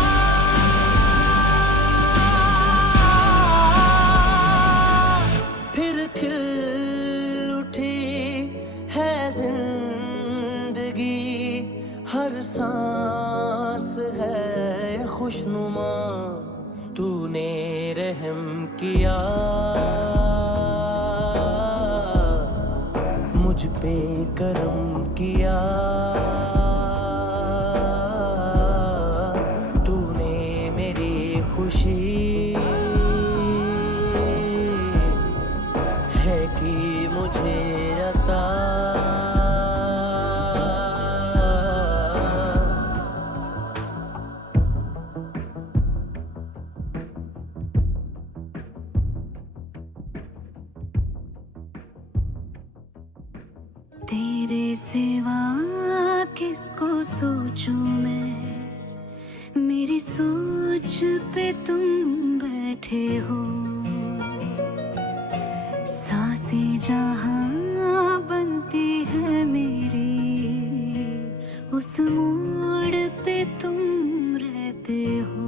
फिर खिल उठी है जिंदगी, हर सांस है खुशनुमा, तूने रहम किया मुझ पे, करम किया तूने, मेरी खुशी है कि मुझे अता। तेरे सिवा किसको सोचूं मैं, मेरी सोच पे तुम बैठे हो, सांसें जहां बनती है मेरी, उस मोड़ पे तुम रहते हो।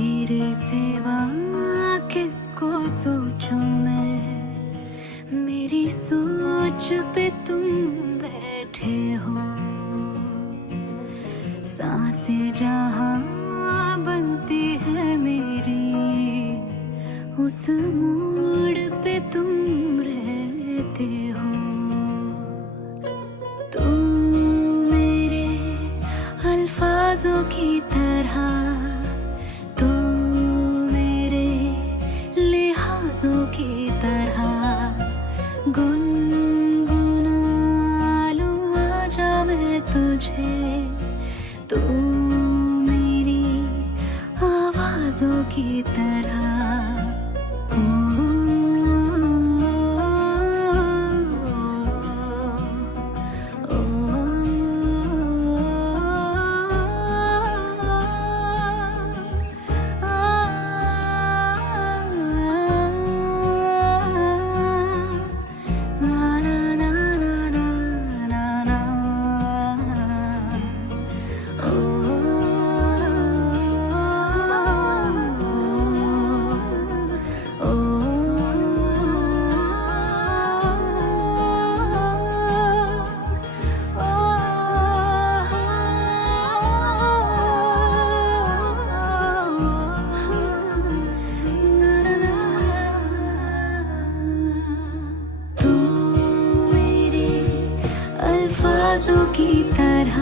तेरे सिवा किसको सोचूं मैं, मेरी सोच पे तुम बैठे हो। सांसें जहां बनती है मेरी, उस मोड़ पे तुम रहते हो। तुम मेरे अल्फाजों की तरह, तो मेरे लिहाजों की तरह गुनगुना लूं आजा मैं तुझे, तू मेरी आवाजों की तरह। तू मेरे अल्फाजों की तरह,